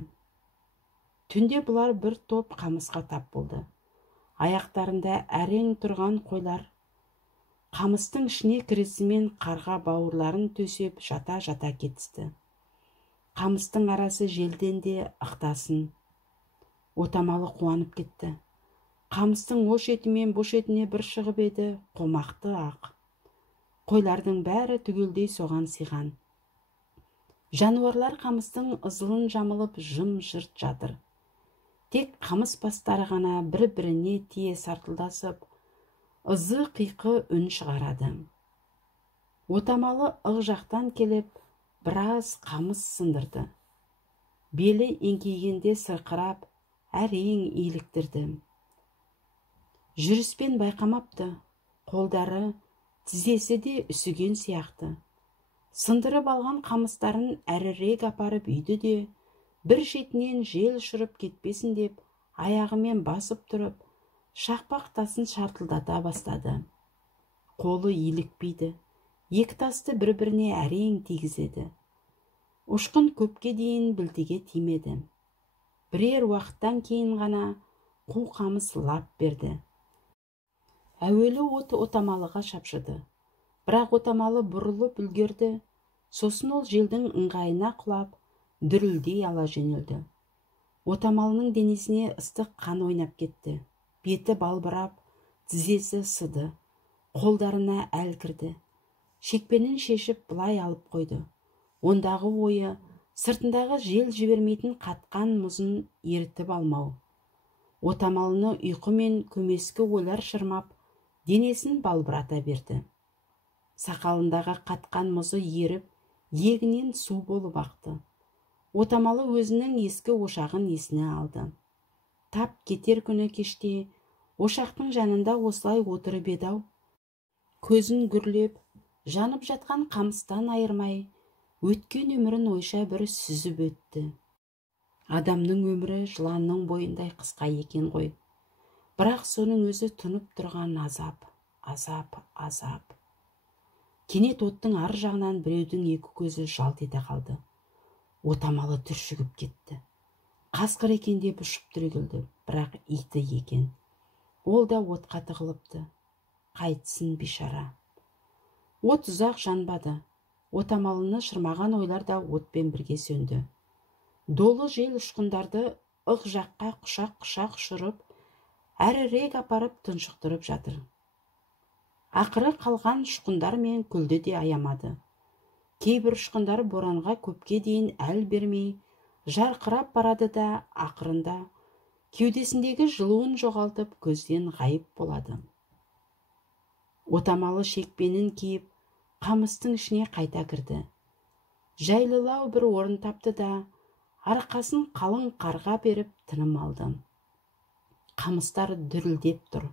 Түнде бұлар бір топ қамысқа тап болды. Аяқтарында әрең тұрған қойлар қамыстың ішіне кірісімен қарға бауырларын төсеп жата-жата кетісті. Қамыстың арасы желден де ықтасын. Отамалы қуанып кетті. Қамыстың о шетімен бұ шетіне бір шығып еді, қомақты ақ. Қойлардың бәрі түгелдей соған сиған. Жануарлар қамыстың ызылын жамылып жым-жырт жатыр. Тек қамыс бастары ғана бір-біріне тие сартылдасып, ызы қиқы үн шығарады. Отамалы ық жақтан келіп, біраз қамыс сындырды. Белі еңкейгенде сырқырап, әрең иіліктірді. Жүріспен байқамапты, қолдары, тізесі де үсіген сияқты. Сындырып алған қамыстарын әрірек апарып үйді де, бір шетінен жел ұшырып кетпесін деп, аяғымен басып тұрып, шақпақ тасын шартылдата бастады. Қолы иілікпейді, екі тасты бір-біріне әрең тигізеді. Ұшқын көпке дейін білтеге тимеді. Бірер уақыттан кейін ғана қу қамыс лап берді. Әуелі отамалыға шапшыды. Бірақ отамалы бұрылып үлгерді. Сосын ол желдің ыңғайына құлап, дүрілдей ала жөнелді. Отамалының денесіне ыстық қан ойнап кетті. Беті балбырап, тізесі сыды. Қолдарына әл кірді. Шекпенін шешіп былай алып қойды. Ондағы ойы сыртындағы жел жібермейтін қатқан мұзын ерітіп алмау. Отамалыны ұйқы мен көмескі ойлар шырмап, денесін балбырата берді. Сақалындағы қатқан мұзы еріп, егінен су болып ақты. Отамалы өзінің ескі ошағын есіне алды. Тап кетер күні кеште ошақтың жанында осылай отырып еді-ау. Көзін гүрлеп, жанып жатқан қамыстан айырмай, өткен өмірін ойша бір сүзіп өтті. Адамның өмірі жыланның бойындай қысқа екен ғой. Бірақ соның өзі тұнып тұрған азап, азап, азап. Кенет оттың ар жағынан біреудің екі көзі жалт ете қалды. Отамалы түршігіп кетті. Қасқыр екен деп ұшып түрегелді, бірақ иті екен. Ол да отқа тығылыпты. Қайтсын бишара. От ұзақ жанбады. Отамалыны шырмаған ойлар да отпен бірге сөнді. Долы жел ұшқындарды ық жаққа құшақ-құшақ ұшырып, әрірек апарып тұншықтырып жатыр. Ақыры қалған ұшқындар мен күлді де аямады. Кейбір ұшқындар боранға көпке дейін әл бермей, жарқырап барады да ақырында кеудесіндегі жылуын жоғалтып көзден ғайып болады. Отамалы шекпенін киіп, қамыстың ішіне қайта кірді. Жайлылау бір орын тапты да, арқасын қалың қарға беріп тыным алды. Қамыстар дүрілдеп тұр.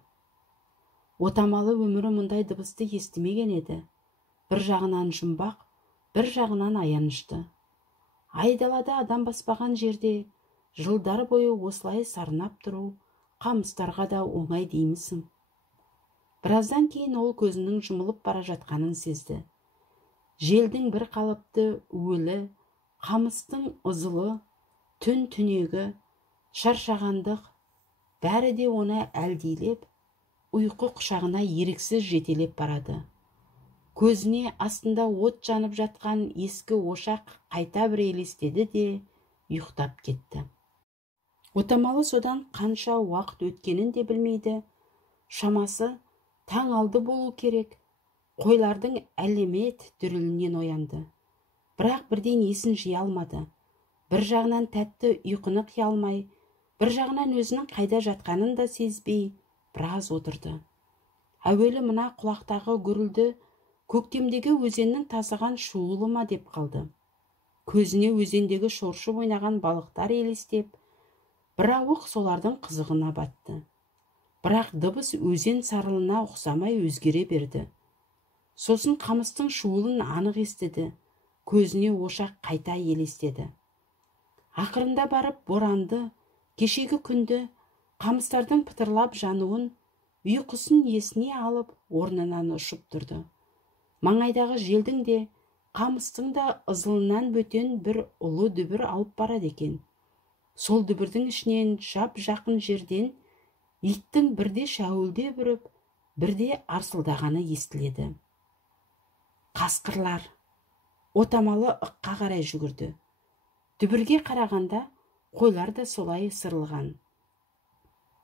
Отамалы өмірі мұндай дыбысты естімеген еді. Бір жағынан жұмбақ, бір жағынан аянышты. Айдалада адам баспаған жерде жылдар бойы осылай сарнап тұру қамыстарға да оңай деймісің. Біраздан кейін ол көзінің жұмылып бара жатқанын сезді. Желдің бір қалыпты уілі, қамыстың ызылы, түн түнегі, шаршағандық, бәрі де оны әлдилеп, ұйқы құшағына еріксіз жетелеп барады. Көзіне астында от жанып жатқан ескі ошақ қайта бір елестеді де ұйықтап кетті. Отамалы содан қанша уақыт өткенін де білмейді. Шамасы таң алды болу керек. Қойлардың әлемет дүрілінен оянды. Бірақ бірден есін жия алмады. Бір жағынан тәтті ұйқыны қия алмай, бір жағынан өзінің қайда жатқанын да сезбей, біраз отырды. Әуелі мына құлақтағы гүрілді көктемдегі өзеннің тасыған шуылы ма деп қалды. Көзіне өзендегі шоршып ойнаған балықтар елестеп, бір ауық солардың қызығына батты. Бірақ дыбыс өзен сарылына ұқсамай өзгере берді. Сосын қамыстың шуылын анық естіді. Көзіне ошақ қайта елестеді. Ақырында барып боранды, кешегі күнді, қамыстардың пытырлап жануын, ұйқысын есіне алып, орнынан ұшып тұрды. Маңайдағы желдің де, қамыстың да ызылынан бөтен бір ұлы дүбір алып барады екен. Сол дүбірдің ішінен жап жақын жерден иттің бірде шәуілде бүріп, бірде арсылдағаны естіледі. Қасқырлар! Отамалы ыққа қарай жүгірді. Дүбірге қарағанда қойлар да солай сырылған.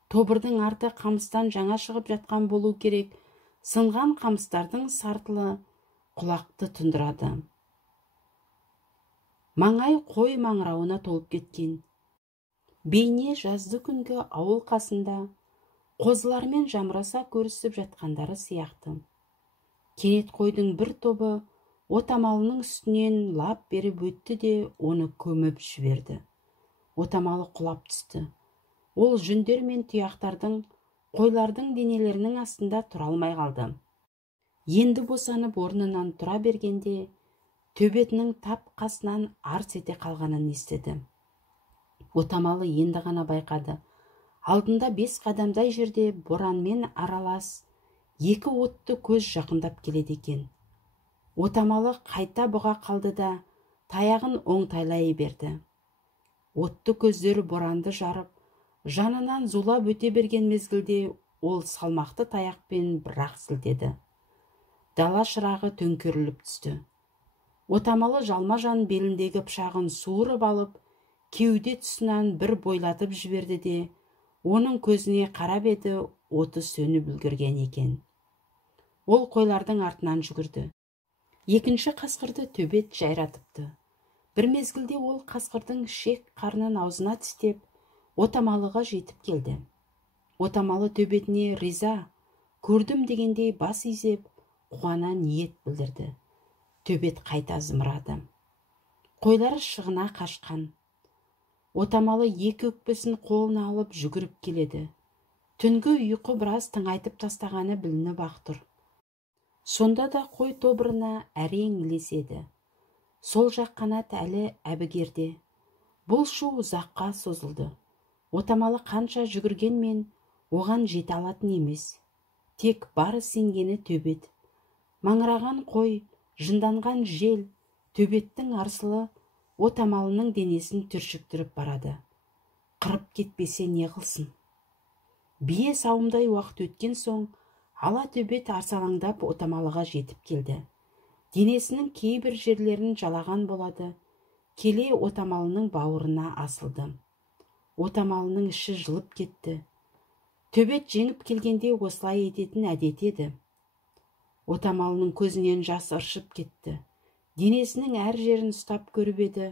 Тобырдың арты қамыстан жаңа шығып жатқан болу керек. Сынған қамыстардың сартылы құлақты тұндырады. Маңай қой маңырауына толып кеткен. Бейне жазды күнгі ауыл қасында қозылармен жамыраса көрісіп жатқандары сияқты. Кенет қойдың бір тобы отамалының үстінен лап беріп өтті де оны көміп жіберді. Отамалы құлап түсті. Ол жүндер мен тұяқтардың, қойлардың денелерінің астында тұра алмай қалды. Енді босанып орнынан тұра бергенде, төбетінің тап қасынан арс ете қалғанын естіді. Отамалы енді ғана байқады. Алдында 5 қадамдай жерде боранмен аралас екі отты көз жақындап келеді екен. Отамалы қайта бұға қалды да таяғын оңтайлай берді. Отты көздері боранды жарып, жанынан зулап өте берген мезгілде ол салмақты таяқпен бір-ақ сілтеді. Дала шырағы төңкеріліп түсті. Отамалы жалма-жан беліндегі пышағын суырып алып, кеуде тұсынан бір бойлатып жіберді де, оның көзіне қарап еді, оты сөніп үлгерген екен. Ол қойлардың артынан жүгірді. Екінші қасқырды төбет жайратыпты. Бір мезгілде ол қасқырдың шек қарнын аузына тістеп, отамалыға жетіп келді. Отамалы төбетіне риза, көрдім дегендей бас изеп, қуана ниет білдірді. Төбет қайта зымырады. Қойлар шығына қашқан. Отамалы екі өкпесін қолына алып жүгіріп келеді. Түнгі ұйқы біраз тыңайтып тастағаны білініп ақ тұр. Сонда да қой тобырына әрең ілеседі. Сол жақ қанат әлі әбігерде. Бұл шу ұзаққа созылды. Отамалы қанша жүгіргенмен оған жете алатын емес. Тек бары сенгені төбет. Маңыраған қой, жынданған жел, төбеттің арсылы отамалының денесін түршіктіріп барады. Қырып кетпесе не қылсын? Бие сауымдай уақыт өткен соң, ала төбет арсалаңдап отамалыға жетіп келді. Денесінің кейбір жерлерін жалаған болады, келе отамалының бауырына асылды. Отамалының іші жылып кетті. Төбет жеңіп келгенде осылай ететін әдет еді. Отамалының көзінен жас ыршып кетті. Денесінің әр жерін ұстап көріп еді,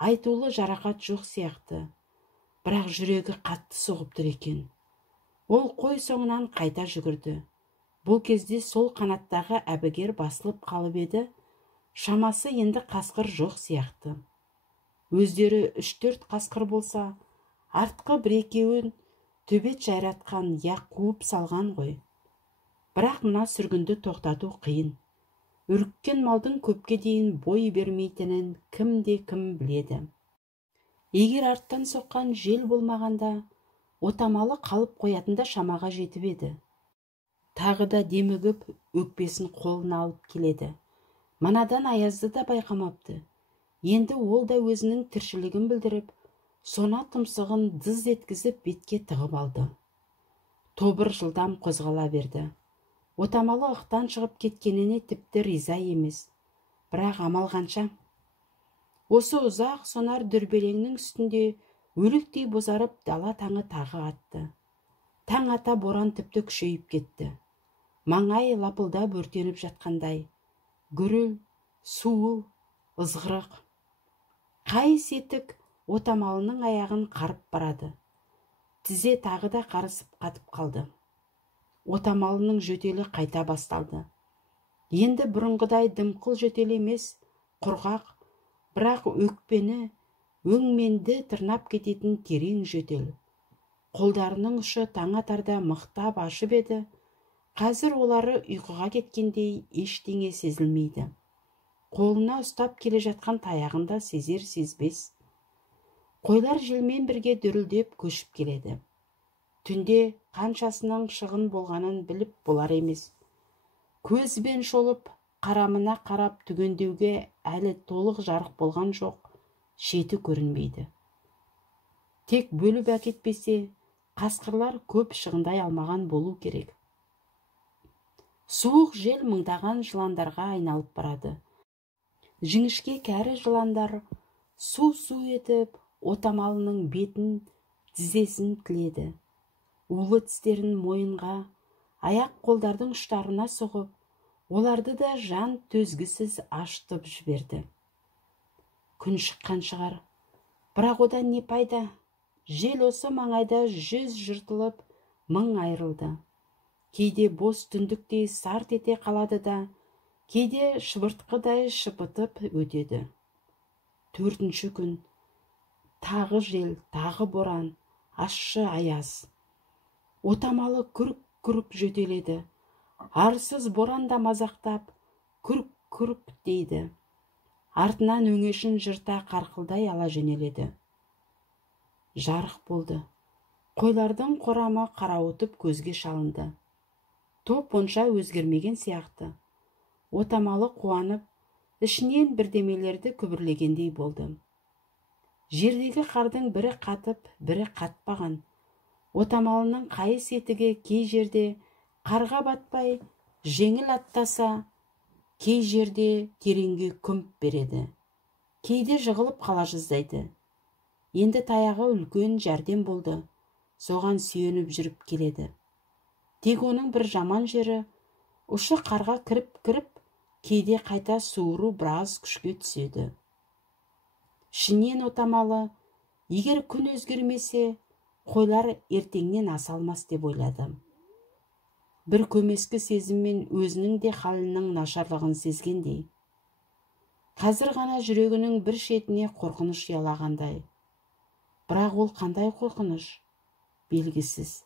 айтулы жарақат жоқ сияқты. Бірақ жүрегі қатты соғып тұр екен. Ол қой соңынан қайта жүгірді. Бұл кезде сол қанаттағы әбігер басылып қалып еді, шамасы енді қасқыр жоқ сияқты. Өздері 3-4 қасқыр болса, артқы бір-екеуін төбет жайратқан, қуып салған ғой. Бірақ мына сүргінді тоқтату қиын. Үріккен малдың көпке дейін бой бермейтінін кім біледі. Егер арттан соққан жел болмағанда, отамалы қалып қоятында шамаға жетіп еді. Тағы да демігіп, өкпесін қолына алып келеді. Манадан аязды да байқамапты. Енді ол да өзінің тіршілігін білдіріп, сона тұмсығын дыз еткізіп бетке тығып алды. Тобыр жылдам қозғала берді. Отамалы ықтан шығып кеткеніне тіпті риза емес. Бірақ амал қанша? Осы ұзақ сонар дүрбелеңнің үстінде өліктей бозарып дала таңы тағы атты. Таң ата боран тіпті күшейіп кетті. Маңай лапылдап өртеніп жатқандай. Гүріл, суыл, ызғырық. Қай сетік отамалының аяғын қарып барады. Тізе тағы да қарысып қатып қалды. Отамалының жөтелі қайта басталды. Енді бұрынғыдай дымқыл жөтел емес, құрғақ, бірақ өкпені, өңменді тырнап кететін терең жөтел. Қолдарының ұшы таң атарда мықтап ашып еді, қазір олары ұйқыға кеткендей ештеңе сезілмейді. Қолына ұстап келе жатқан таяғында сезер-сезбес. Қойлар желмен бірге дүрілдеп көшіп келеді. Түнде қаншасының шығын болғанын біліп болар емес. Көзбен шолып, қарамына қарап түгендеуге әлі толық жарық болған жоқ, шеті көрінбейді. Тек бөліп әкетпесе, қасқырлар көп шығындай алмаған болу керек. Суық жел мыңдаған жыландарға айналып барады. Жіңішке кәрі жыландар су-су етіп, отамалының бетін, тізесін тіледі. Улы тістерін мойынға, аяқ қолдардың ұштарына соғып, оларды да жан төзгісіз ашытып жіберді. Күн шыққан шығар, бірақ одан не пайда? Жел осы маңайда 100 жыртылып, 1000 айрылды. Кейде бос түндіктей сарт ете қалады да, кейде шыбыртқыдай шыпытып өтеді. 4-ші күн. Тағы жел, тағы боран, ащы аяз. Отамалы күрк-күрк жөтеледі. Арсыз боранда мазақтап, күрк-күрк дейді. Артынан өңешін жырта қарқылдай ала жөнеледі. Жарық болды. Қойлардың қорамы қарауытып көзге шалынды. Топ онша өзгермеген сияқты. Отамалы қуанып, ішінен бірдемелерді күбірлегендей болды. Жердегі қардың бірі қатып, бірі қатпаған. Отамалының қайыс етігі кей жерде қарға батпай, жеңіл аттаса, кей жерде тереңге күмп береді. Кейде жығылып қала жаздайды. Енді таяғы үлкен жәрдем болды. Соған сүйеніп жүріп келеді. Тек оның бір жаман жері, ұшы қарға кіріп, кейде қайта суыру біраз күшке түседі. Ішінен отамалы, егер күн өзгермесе, қойлар ертеңнен аса алмас деп ойлады. Бір көмескі сезіммен өзінің де халінің нашарлығын сезгендей. Қазір ғана жүрегінің бір шетіне қорқыныш ұялағандай. Бірақ ол қандай қорқыныш? Белгісіз.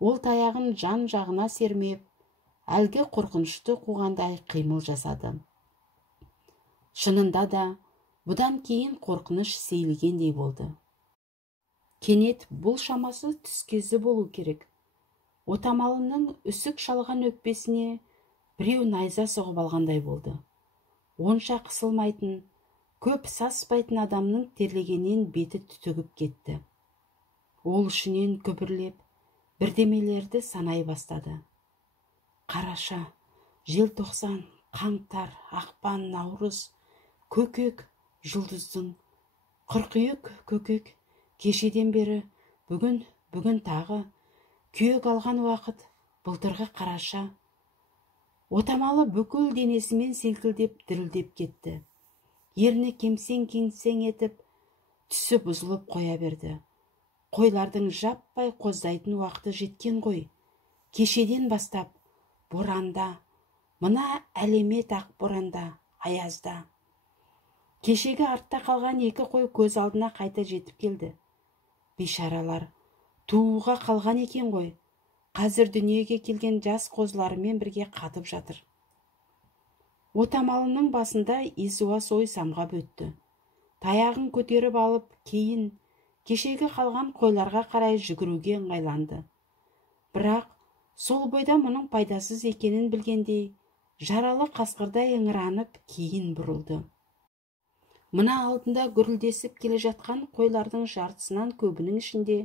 Ол таяғын жан жағына сермеп, әлгі қорқынышты қуғандай қимыл жасады. Шынында да, бұдан кейін қорқыныш сейілгендей болды. Кенет бұл шамасы түс кезі болу керек. Отамалының үсік шалған өкпесіне біреу найза соғып алғандай болды. Онша қысылмайтын, көп саспайтын адамның терлегеннен беті түтігіп кетті. Ол ішінен күбірлеп, бірдемелерді санай бастады. Қараша, желтоқсан, қаңтар, ақпан, наурыз, көкек, жұлдыздың, қыркүйек, көкек, кешеден бері, бүгін тағы, күйек алған уақыт, былтырғы қараша. Отамалы бүкіл денесімен селкілдеп, дірілдеп кетті. Ерні кемсең-кеңсең етіп, түсі бұзылып қоя берді. Қойлардың жаппай қоздайтын уақыты жеткен ғой. Кешеден бастап, боранда, мына әлемет ақ боранда, аязда. Кешегі артта қалған 2 қой көз алдына қайта жетіп келді. Бейшаралар, тууға қалған екен ғой. Қазір дүниеге келген жас қозыларымен бірге қатып жатыр. Отамалының басында езуас ой самғап өтті. Таяғын көтеріп алып, кейін кешегі қалған қойларға қарай жүгіруге ыңғайланды. Бірақ сол бойда мұның пайдасыз екенін білгендей, жаралы қасқырдай ыңыранып кейін бұрылды. Мына алдында гүрілдесіп келе жатқан қойлардың жартысынан көбінің ішінде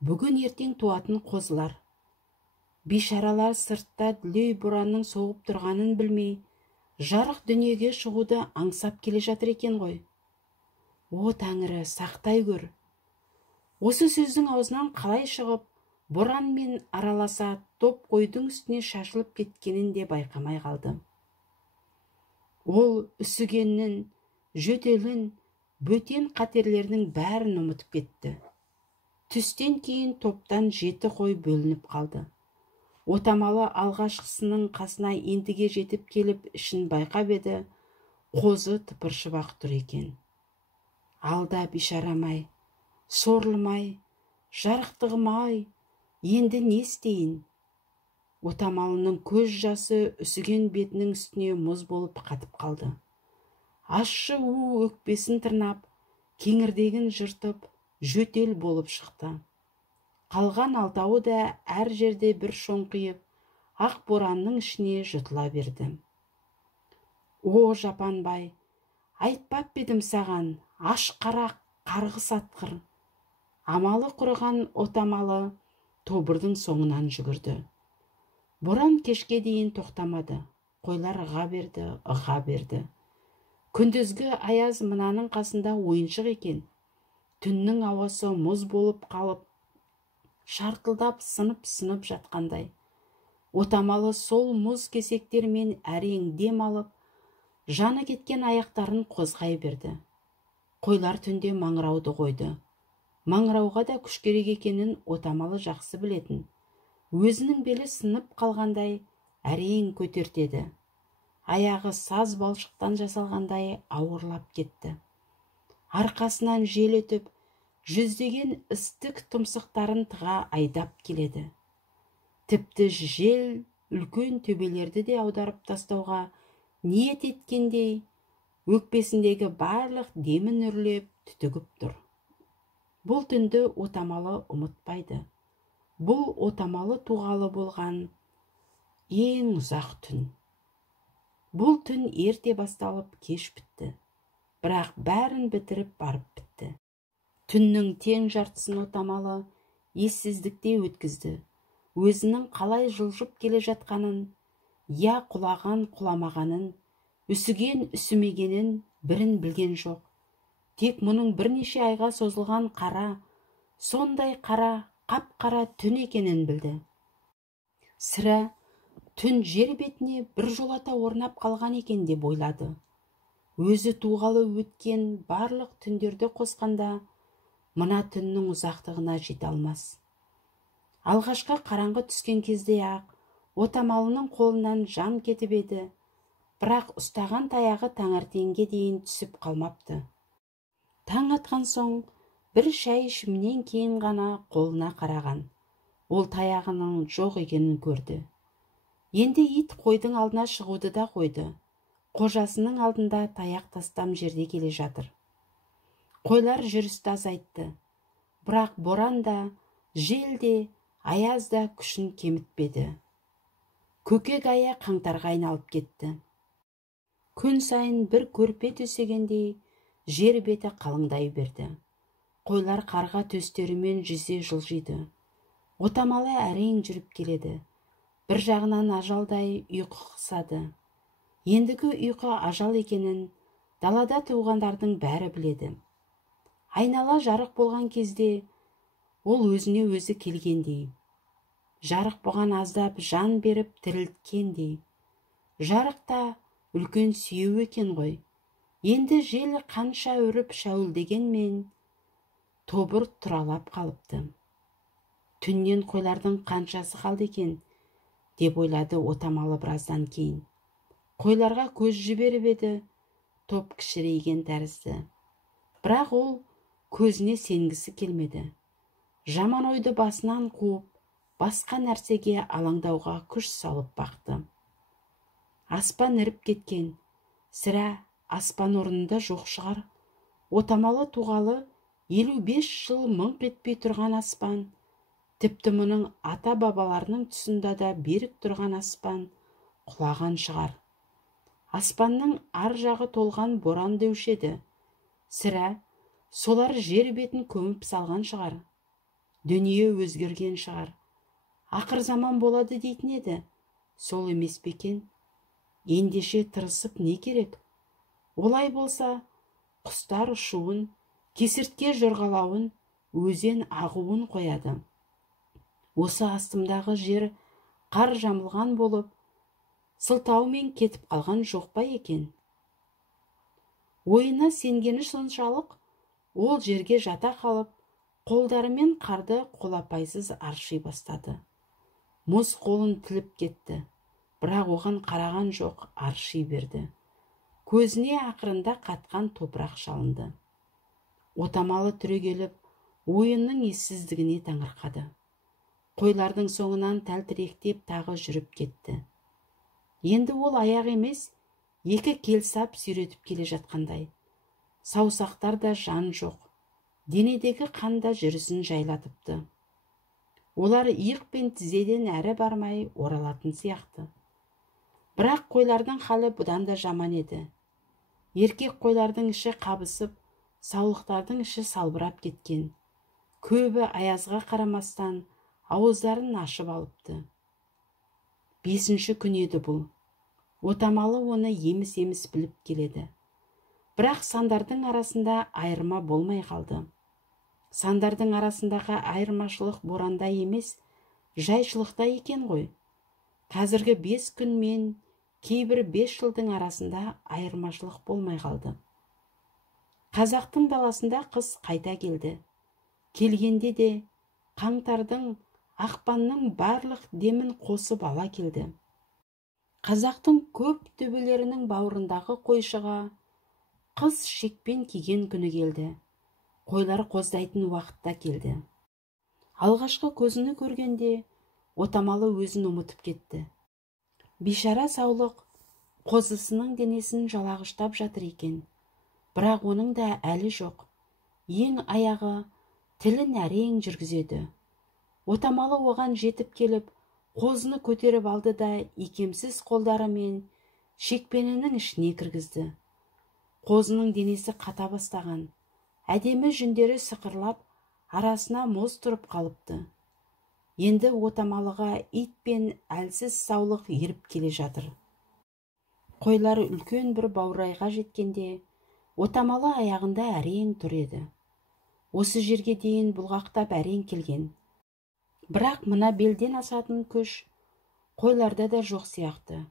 бүгін ертең туатын қозылар. Бейшаралар сыртта дүлей боранның соғып тұрғанын білмей, жарық дүниеге шығуды аңсап келе жатыр екен ғой. О Тәңірі, сақтай көр. Осы сөздің аузынан қалай шығып, боранмен араласа топ қойдың үстіне шашылып кеткенін де байқамай қалды. Ол үсігеннің, жөтелін, бөтен қатерлерінің бәрін ұмытып кетті. Түстен кейін топтан 7 қой бөлініп қалды. Отамалы алғашқысының қасына ентіге жетіп келіп ішін байқап еді, қозы тыпыршып-ақ тұр екен. Алда бишарамай, сорлымай, жарықтығым-ай, енді не істейін? Отамалының көз жасы үсіген бетінің үстіне мұз болып қатып қалды. Ащы у өкпесін тырнап, кеңірдегін жыртып, жөтел болып шықты. Қалған 6-ы да әр жерде бір шоңқиып, ақ боранның ішіне жұтыла берді. О Жапанбай, айтпап едім саған, аш қара қарғыс атқыр. Амалы құрыған отамалы тобырдың соңынан жүгірді. Боран кешке дейін тоқтамады. Қойлар ыға берді. Күндізгі аяз мынаның қасында ойыншық екен. Түннің ауасы мұз болып қалып, шартылдап сынып жатқандай. Отамалы сол мұз кесектермен әрең дем алып, жаны кеткен аяқтарын қозғай берді. Қойлар түнде маңырауды қойды. Маңырауға да күш керек екенін Отамалы жақсы білетін. Өзінің белі сынып қалғандай әрең көтертеді. Аяғы саз балшықтан жасалғандай ауырлап кетті. Арқасынан жел өтіп, жүздеген істік тұмсықтарын тыға айдап келеді. Тіпті жел үлкен төбелерді де аударып тастауға ниет еткендей, өкпесіндегі барлық демін үрлеп түтігіп тұр. Бұл түнді Отамалы ұмытпайды. Бұл Отамалы туғалы болған ең ұзақ түн. Бұл түн ерте басталып кеш бітті, бірақ бәрін бітіріп барып бітті. Түннің тең жартысын Отамалы ессіздікте өткізді. Өзінің қалай жылжып келе жатқанын, я құлаған құламағанын, үсіген үсімегенін бірін білген жоқ. Тек мұның бірнеше айға созылған қара, сондай қара, қап-қара түн екенін білді. Сірә түн жер бетіне бір жолата орнап қалған екен деп ойлады. Өзі туғалы өткен барлық түндерді қосқанда, мына түннің ұзақтығына жете алмас. Алғашқы қараңғы түскен кезде-ақ Отамалының қолынан жан кетіп еді, бірақ ұстаған таяғы таңертеңге дейін түсіп қалмапты. Таң атқан соң бір шай ішімнен кейін ғана қолына қараған. Ол таяғының жоқ екенін көрді. Енді ит қойдың алдына шығуды да қойды. Қожасының алдында таяқ тастам жерде келе жатыр. Қойлар жүрісті азайтты, бірақ боран да, жел де, аяз да күшін кемітпеді. Көкек ая қаңтарға айналып кетті. Күн сайын бір көрпе төсегендей жер беті қалыңдай берді. Қойлар қарға төстерімен жүзе жылжиды. Отамалы әрең жүріп келеді. Бір жағынан ажалдай ұйқы қысады. Ендігі ұйқы ажал екенін далада туғандардың бәрі біледі. Айнала жарық болған кезде ол өзіне өзі келгендей. Жарық бұған аздап жан беріп тірілткендей. Жарық та үлкен сүйеу екен ғой. Енді жел қанша үріп шәуілдегенмен тобыр тұралап қалыпты. Түннен қойлардың қаншасы қалды екен, деп ойлады Отамалы біраздан кейін. Қойларға көз жіберіп еді, топ кішірейген тәрізді. Бірақ ол көзіне сенгісі келмеді. Жаман ойды басынан қуып, басқа нәрсеге алаңдауға күш салып бақты. Аспан іріп кеткен, сірә аспан орнында жоқ шығар. Отамалы туғалы 55 жыл мыңқ етпей тұрған аспан, тіпті мұның ата-бабаларының тұсында да берік тұрған аспан құлаған шығар. Аспанның ар жағы толған боран деуші еді. Сірә солар жер бетін көміп салған шығар. Дүние өзгерген шығар. Ақыр заман болады дейтін еді. Сол емес пе екен? Ендеше тырысып не керек? Олай болса, құстар ұшуын, кесіртке жорғалауын, өзен ағуын қояды. Осы астымдағы жер қар жамылған болып, сылтаумен кетіп қалған жоқ па екен? Ойына сенгені соншалық, ол жерге жата қалып, қолдарымен қарды қолапайсыз арши бастады. Мұз қолын тіліп кетті, бірақ оған қараған жоқ, арши берді. Көзіне ақырында қатқан топырақ шалынды. Отамалы түрегеліп, ойынның ессіздігіне таңырқады. Қойлардың соңынан тәлтіректеп тағы жүріп кетті. Енді ол аяқ емес, екі келсап сүйретіп келе жатқандай. Саусақтарда жан жоқ, денедегі қанда жүрісін жайлатыпты. Олар иық пен тізеден әрі бармай оралатын сияқты. Бірақ қойлардың халі бұдан да жаман еді. Еркек қойлардың іші қабысып, саулықтардың іші салбырап кеткен. Көбі аязға қарамастан ауыздарын ашып алыпты. 5-ші күн еді бұл. Отамалы оны еміс-еміс біліп келеді. Бірақ сандардың арасында айырма болмай қалды. Сандардың арасындағы айырмашылық боранда емес, жайшылықта екен ғой. Қазіргі 5 күн мен кейбір 5 жылдың арасында айырмашылық болмай қалды. Қазақтың даласында қыс қайта келді. келгенде де қаңтардың, ақпанның барлық демін қосып ала келді. Қазақтың көп төбелерінің бауырындағы қойшыға қыс шекпен киген күні келді. Қойлар қоздайтын уақытта келді. Алғашқы көзіні көргенде Отамалы өзін ұмытып кетті. Бишара Саулық қозысының денесін жалағыштап жатыр екен. Бірақ оның да әлі жоқ. Ең аяғы тілін әрең жүргізеді. Отамалы оған жетіп келіп, қозыны көтеріп алды да икемсіз қолдарымен шекпенінің ішіне кіргізді. Қозының денесі қата бастаған. Әдемі жүндері сықырлап, арасына мұз тұрып қалыпты. Енді Отамалыға ит пен әлсіз Саулық еріп келе жатыр. Қойлар үлкен бір баурайға жеткенде, Отамалы аяғында әрең тұр еді. Осы жерге дейін бұлғақтап әрең келген. Бірақ мына белден асатын күш қойларда да жоқ сияқты.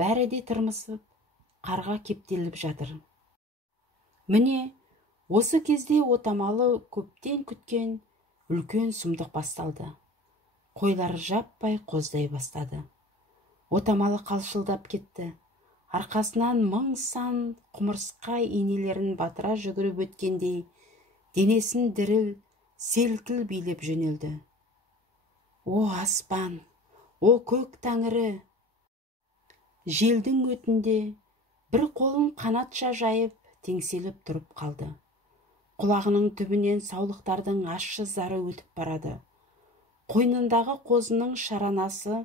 Бәрі де тырмысып, қарға кептеліп жатыр. Міне, осы кезде Отамалы көптен күткен үлкен сұмдық басталды. Қойлар жаппай қоздай бастады. Отамалы қалшылдап кетті. Арқасынан мың сан құмырсқа инелерін батыра жүгіріп өткендей, денесін діріл, селкіл билеп жөнелді. О аспан, о көк тәңірі! Желдің өтінде бір қолын қанатша жайып, теңселіп тұрып қалды. Құлағының түбінен Саулықтардың ащы зары өтіп барады. Қойнындағы қозының шаранасы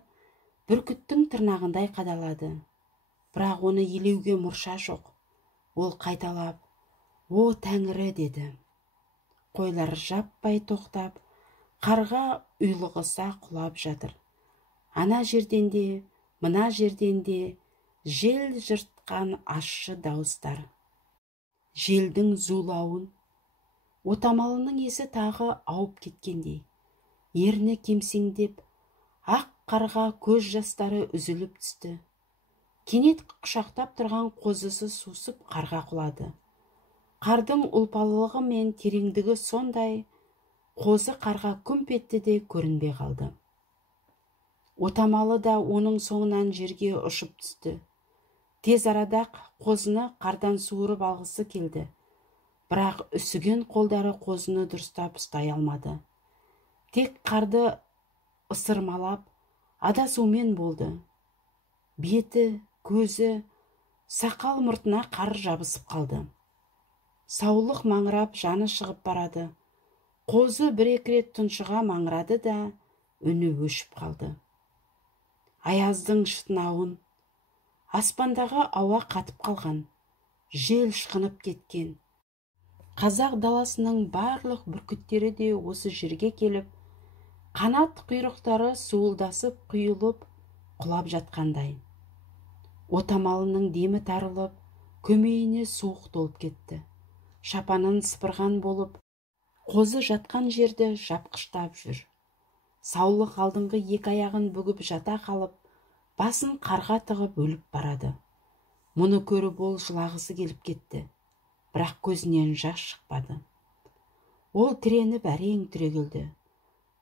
бүркіттің тырнағындай қадалады. Бірақ оны елеуге мұрша жоқ. Ол қайталап, о тәңірі деді. Қойлар жаппай тоқтап, қарға ұйлығыса құлап жатыр. Ана жерден де, мына жерден де жел жыртқан ащы дауыстар. Желдің зулауын, Отамалының есі тағы ауып кеткендей. Ерні кемсеңдеп, ақ қарға көз жастары үзіліп түсті. Кенет құшақтап тұрған қозысы сусып қарға құлады. Қардың ұлпалылығы мен тереңдігі сондай, қозы қарға күмп етті де көрінбей қалды. Отамалы да оның соңынан жерге ұшып түсті. Тез арада қозыны қардан суырып алғысы келді. Бірақ үсіген қолдары қозыны дұрыстап ұстай алмады. Тек қарды ысырмалап, адасумен болды. Беті, көзі, сақал мұртына қар жабысып қалды. Саулық маңырап, жаны шығып барады. Қозы бір-екі рет тұншыға маңырады да, үні өшіп қалды. Аяздың шытынауын, аспандағы ауа қатып қалған, жел шқынып кеткен. Қазақ даласының барлық бүркіттері де осы жерге келіп, қанат құйрықтары суылдасып құйылып, құлап жатқандай. Отамалының демі тарылып, көмейіне суық толып кетті. Шапанын сыпырған болып, қозы жатқан жерді жапқыштап жүр. Саулық алдыңғы екі аяғын бүгіп жата қалып, басын қарға тығып өліп барады. Мұны көріп ол жылағысы келіп кетті. Бірақ көзінен жас шықпады. Ол тіреніп әрең түрегелді.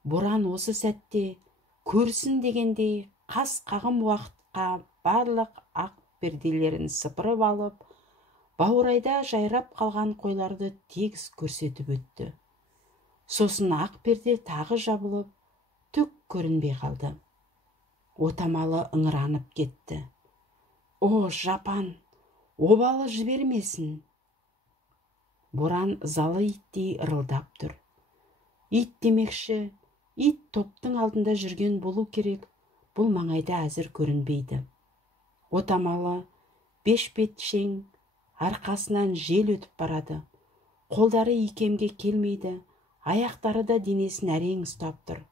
Боран осы сәтте көрсін дегендей қас қағым уақытқа барлық ақ перделерін сыпырып алып, баурайда жайрап қалған қойларды тегіс көрсетіп өтті. Сосын ақ перде тағы жабылып, түк көрінбей қалды. Отамалы ыңыранып кетті. О, жапан, обалы жібермесін. Боран ызалы иттей ырылдап тұр. Ит демекші, ит топтың алдында жүрген болу керек, бұл маңайда әзір көрінбейді. Отамалы бешпетшең, арқасынан жел өтіп барады. Қолдары икемге келмейді, аяқтары да денесін әрең ұстап тұр.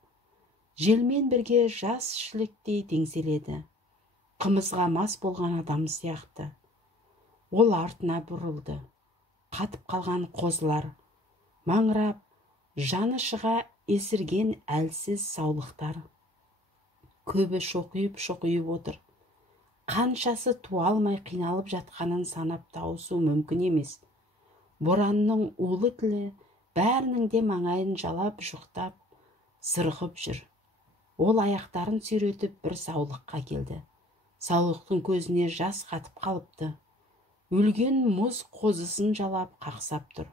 Желмен бірге жас шіліктей теңселеді. Қымызға мас болған адам сияқты. Ол артына бұрылды. Қатып қалған қозылар, маңырап, жаны шыға есірген әлсіз Саулықтар. Көбі шоқиып отыр. Қаншасы туа алмай қиналып жатқанын санап тауысу мүмкін емес. Боранның улы тілі бәрінің де маңайын жалап жұқтап сырғып жүр. Ол аяқтарын сүйретіп бір саулыққа келді. Саулықтың көзіне жас қатып қалыпты. Өлген мұз қозысын жалап қақсап тұр.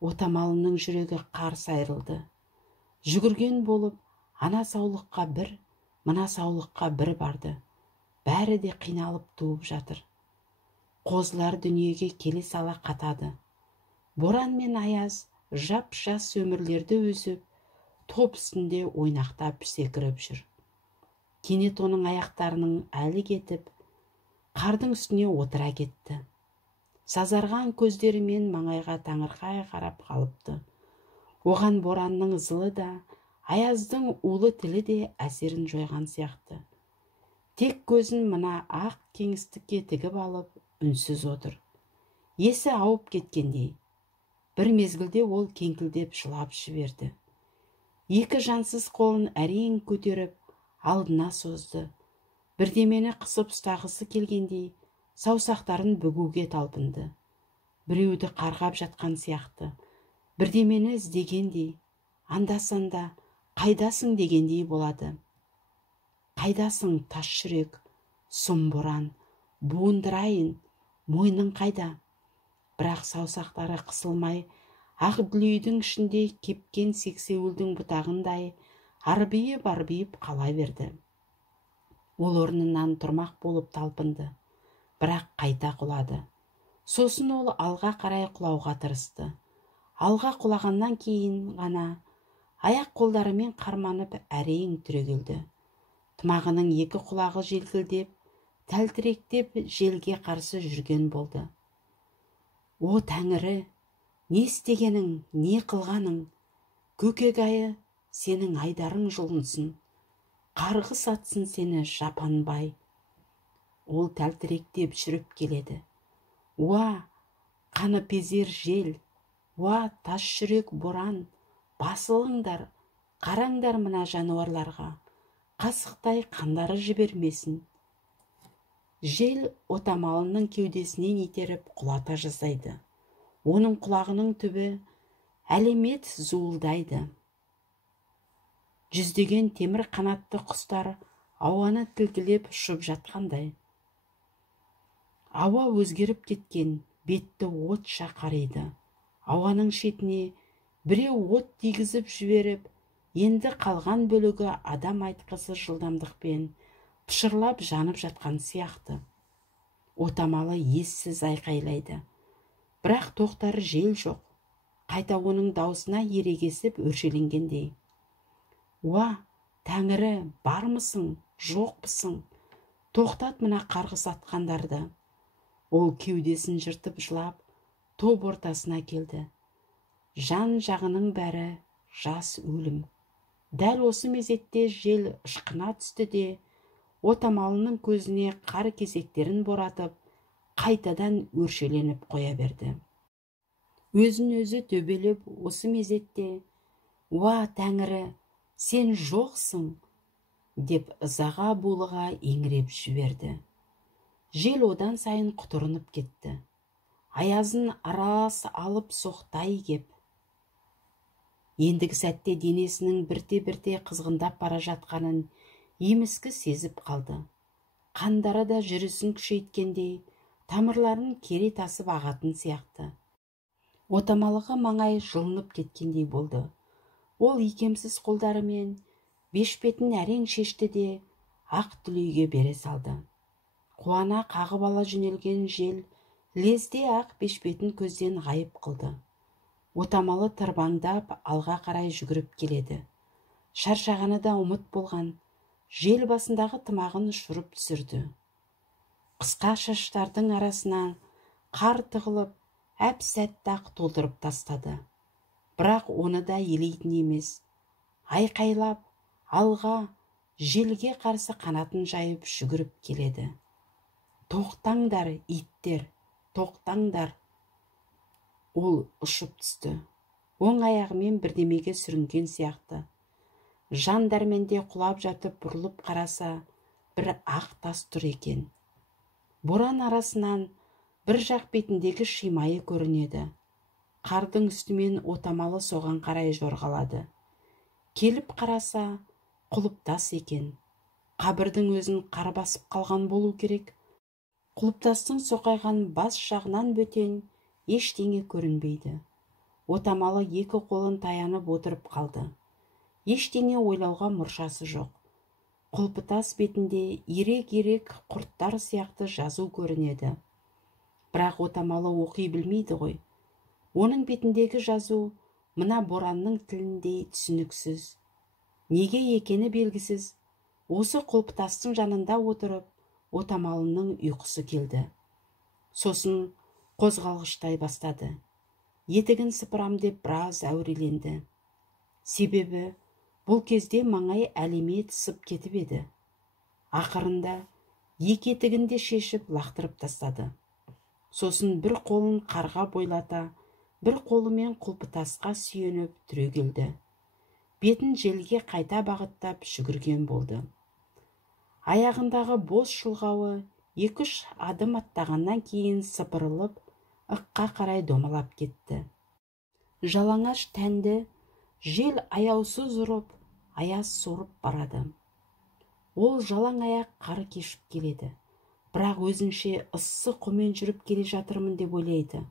Отамалының жүрегі қарс айрылды. Жүгірген болып, ана саулыққа бір, мына саулыққа бір барды. Бәрі де қиналып туып жатыр. Қозылар дүниеге келе сала қатады. Боран мен аяз жап-жас өмірлерді өзіп, топ үстінде ойнақтап секіріп жүр. Кенет оның аяқтарының әлі кетіп, қардың үстіне отыра кетті. Сазарған көздерімен маңайға таңырқай қарап қалыпты. Оған боранның зылы да, аяздың улы тілі де әсерін жойған сияқты. Тек көзін мына ақ кеңістікке тігіп алып, үнсіз отыр. Есі ауып кеткендей. Бір мезгілде ол кеңкілдеп жылап жіберді. Екі жансыз қолын әрең көтеріп, алдына созды. Бірдемені қысып ұстағысы келгендей, саусақтарын бүгуге талпынды. Біреуді қарғап жатқан сияқты, бірдемені іздегендей, анда-санда қайдасың дегендей болады. Қайдасың, тас жүрек, сұм боран, буындырайын, мойның қайда? Бірақ саусақтары қысылмай, ақ дүлейдің ішінде кепкен сексеуілдің бұтағындай арбиып қала берді. Ол орнынан тұрмақ болып талпынды, бірақ қайта құлады. Сосын ол алға қарай құлауға тырысты. Алға құлағаннан кейін ғана аяқ қолдарымен қарманып әрең түрегелді. Тымағының екі құлағы желкілдеп, тәлтіректеп желге қарсы жүрген болды. О Тәңірі, не істегенің, не қылғаның? Көкек айы, сенің айдарың жұлынсын. Қарғыс атсын сені жапанбай. Ол тәлтіректеп жүріп келеді. Уа, қаныпезер жел, уа, тас жүрек боран, басылыңдар, қараңдар мына жануарларға, қасықтай қандары жібермесін. Жел отамалының кеудесінен итеріп құлата жаздайды. Оның құлағының түбі әлемет зуылдайды. Жүздеген темір қанатты құстар ауаны тілгілеп ұшып жатқандай. Ауа өзгеріп кеткен, бетті от шақариды. Ауаның шетіне біреу от тигізіп жіберіп, енді қалған бөлігі адам айтқысы жылдамдықпен пышырлап жанып жатқан сияқты. Отамалы ессіз айқайлайды. Бірақ тоқтар жел жоқ. Қайта оның даусына ерегесіп өршеленгендей. Уа, Тәңірі, бармысың, жоқпысың? Тоқтат мына қарғыс атқандарды. Ол кеудесін жыртып жылап, топ ортасына келді. Жан жағының бәрі жас өлім. Дәл осы мезетте жел ышқына түсті де, отамалының көзіне қар кесектерін боратып, қайтадан өршеленіп қоя берді. Өзін өзі төбелеп осы мезетте, уа Тәңірі, сен жоқсың, деп ызаға булыға еңіреп жіберді. Жел одан сайын құтырынып кетті. Аязын аралас алып соқтай кеп. Ендігі сәтте денесінің бірте-бірте қызғындап бара жатқанын еміскі сезіп қалды. Қандары да жүрісін күшейткендей, тамырларын кере тасып ағатын сияқты. Отамалығы маңай жылынып кеткендей болды. Ол икемсіз қолдарымен бешпетін әрең шешті де ақ дүлейге бере салды. Қуана қағып ала жөнелген жел лезде ақ бешпетін көзден ғайып қылды. Отамалы тырбаңдап алға қарай жүгіріп келеді. Шаршағаны да ұмыт болған, жел басындағы тымағын ұшырып түсірді. Қысқа шаштардың арасына қар тығылып, әп-сәтті-ақ толтырып тастады. Бірақ оны да елейтін емес. Айқайлап, алға, желге қарсы қанатын жайып жүгіріп келеді. Тоқтаңдар, иттер, тоқтаңдар. Ол ұшып түсті. Оң аяғымен бірдемеге сүрінген сияқты. Жан дәрменде құлап жатып бұрылып қараса, бір ақ тас тұр екен. Боран арасынан бір жақ бетіндегі шимайы көрінеді. қардың үстімен отамалы соған қарай жорғалады. Келіп қараса, құлыптас екен. Қабірдің өзін қар басып қалған болу керек. Құлыптастың соқайған бас жағынан бөтен ештеңе көрінбейді. Отамалы екі қолын таянып отырып қалды. Ештеңе ойлауға мұршасы жоқ. Құлпытас бетінде ирек-ирек құрттар сияқты жазу көрінеді. Бірақ отамалы оқи білмейді ғой. Оның бетіндегі жазу мына боранның тіліндей түсініксіз. Неге екені белгісіз. Осы құлпытастың жанында отырып, отамалының ұйқысы келді. Сосын қозғалғыштай бастады. Етігін сыпырам деп біраз әуреленді. Себебі бұл кезде маңай әлеме тысып кетіп еді. Ақырында екі етігін де шешіп лақтырып тастады. Сосын бір қолын қарға бойлата, бір қолымен құлпытасқа сүйеніп түрегелді. Бетін желге қайта бағыттап жүгірген болды. Аяғындағы бос шұлғауы 2-3 адым аттағаннан кейін сыпырылып, ыққа қарай домалап кетті. Жалаңаш тәнді жел аяусыз ұрып, аяз сорып барады. Ол жалаң аяқ қар кешіп келеді. Бірақ өзінше ыссы құмен жүріп келе жатырмын деп ойлайды.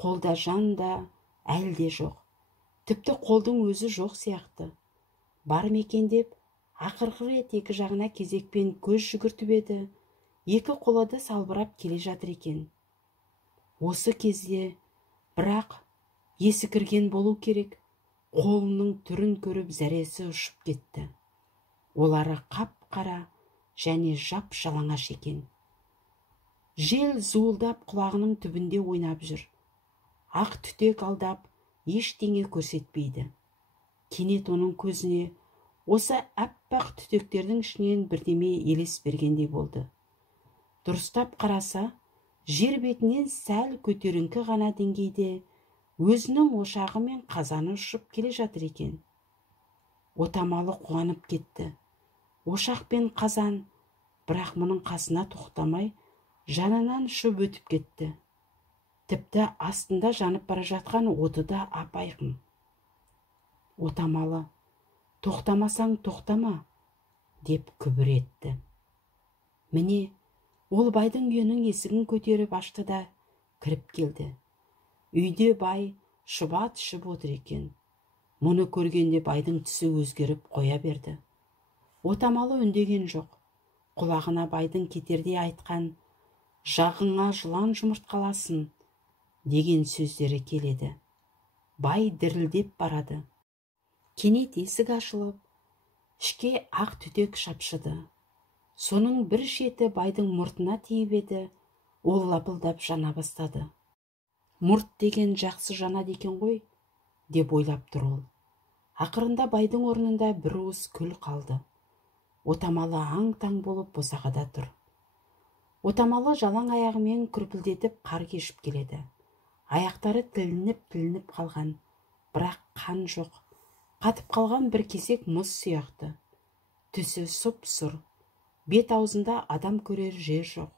Қолда жан да, әл де жоқ. Тіпті қолдың өзі жоқ сияқты. Бар мекен деп, ақырғы рет екі жағына кезекпен көз жүгіртіп еді, екі қолы да салбырап келе жатыр екен. Осы кезде, бірақ есі кірген болу керек, қолының түрін көріп зәресі ұшып кетті. Олары қап-қара және жап-жалаңаш екен. Жел зуылдап құлағының түбінде ойнап жүр. Ақ түтек алдап, ештеңе көрсетпейді. Кенет оның көзіне осы әппақ түтектердің ішінен бірдеме елес бергендей болды. Дұрыстап қараса, жер бетінен сәл көтеріңкі ғана деңгейде өзінің ошағы мен қазаны ұшып келе жатыр екен. Отамалы қуанып кетті. Ошақ пен қазан, бірақ мұның қасына тоқтамай, жанынан ұшып өтіп кетті. Тіпті астында жанып бара жатқан оты да ап-айқын. Отамалы, тоқтамасаң тоқтама, деп күбір етті. Міне, ол байдың үйінің есігін көтеріп ашты да кіріп келді. Үйде бай шұбат ішіп отыр екен. Мұны көргенде байдың түсі өзгеріп қоя берді. Отамалы үндеген жоқ. Құлағына байдың кетерде айтқан «Жағыңа жылан жұмыртқаласын» деген сөздері келеді. Бай дірілдеп барады. Кенет есік ашылып, ішке ақ түтек шапшыды. Соның бір шеті байдың мұртына тиіп еді, ол лапылдап жана бастады. Мұрт деген жақсы жанады екен ғой, деп ойлап тұр ол. Ақырында байдың орнында бір уыс күл қалды. Отамалы аң-таң болып босағада тұр. Отамалы жалаң аяғымен күрпілдетіп қар кешіп келеді. Аяқтары тілініп қалған, бірақ қан жоқ. Қатып қалған бір кесек мұз сияқты. Түсі сұп-сұр, бет аузында адам көрер жер жоқ.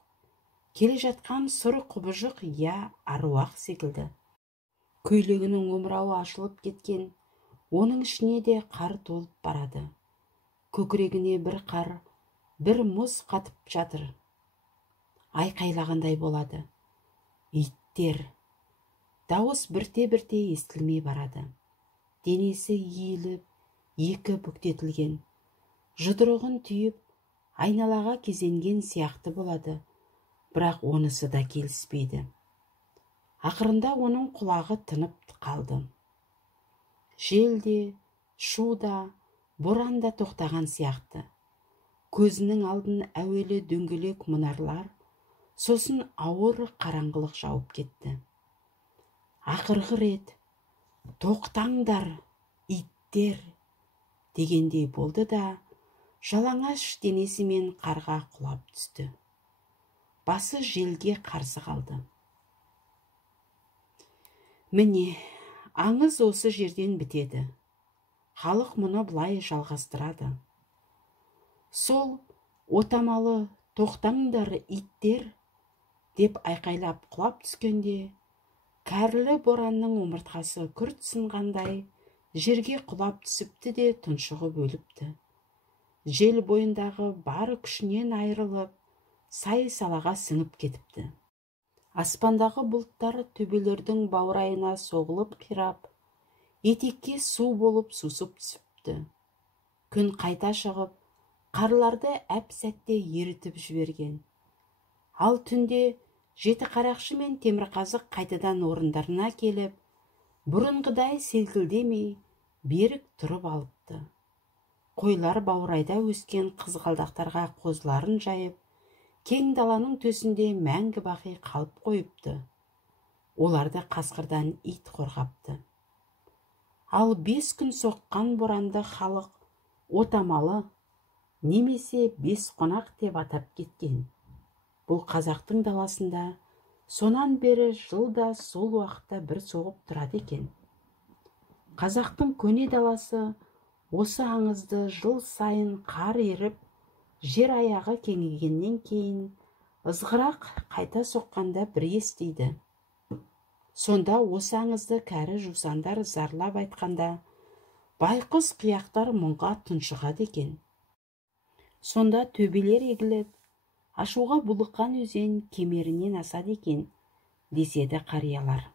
Келе жатқан сұр құбыжық я аруақ секілді. Көйлегінің омырауы ашылып кеткен, оның ішіне де қар толып барады. Көкірегіне бір қар, бір мұз қатып жатыр. Айқайлағандай болады. Иттер. Дауыс бірте-бірте естілмей барады. Денесі иіліп, екі бүктетілген. Жұдырығын түйіп, айналаға кезенген сияқты болады. Бірақ онысы да келіспейді. Ақырында оның құлағы тынып қалды. Жел де, шу да, боран да тоқтаған сияқты. Көзінің алдын әуелі дөңгелек мұнарлар, сосын ауыр қараңғылық жауып кетті. Ақырғы рет «Тоқтаңдар, иттер!» дегендей болды да, жалаңаш денесімен қарға құлап түсті. Басы желге қарсы қалды. Міне, аңыз осы жерден бітеді. Халық мұны бұлай жалғастырады. Сол отамалы «Тоқтаңдар, иттер!» деп айқайлап құлап түскенде, Кәрлі боранның омыртқасы күрт сынғандай, жерге құлап түсіпті де тұншығып өліпті. Жел бойындағы бары күшінен айырылып, сай-салаға сіңіп кетіпті. Аспандағы бұлттар төбелердің баурайына соғылып қирап, етекке су болып сусып түсіпті. Күн қайта шығып, қарларды әп-сәтте ерітіп жіберген. Ал түнде жеті қарақшы мен темірқазық қайтадан орындарына келіп, бұрынғыдай селкілдемей берік тұрып алыпты. Қойлар баурайда өскен қызғалдақтарға қозыларын жайып, кең даланың төсінде мәңгі бақи қалып қойыпты. Оларды қасқырдан ит қорғапты. Ал 5 күн соққан боранды халық отамалы немесе 5 қонақ деп атап кеткен. Бұл қазақтың даласында сонан бері жылда сол уақытта бір соғып тұрады екен. Қазақтың көне даласы осы аңызды жыл сайын қар еріп, жер аяғы кеңейгеннен кейін ызғырақ қайта соққанда бір естиді. Сонда осы аңызды кәрі жусандар зарлап айтқанда, байқұс қияқтар мұңға тұншығады екен. Сонда төбелер егіліп, ашуға булыққан өзен кемерінен асады екен, деседі қариялар.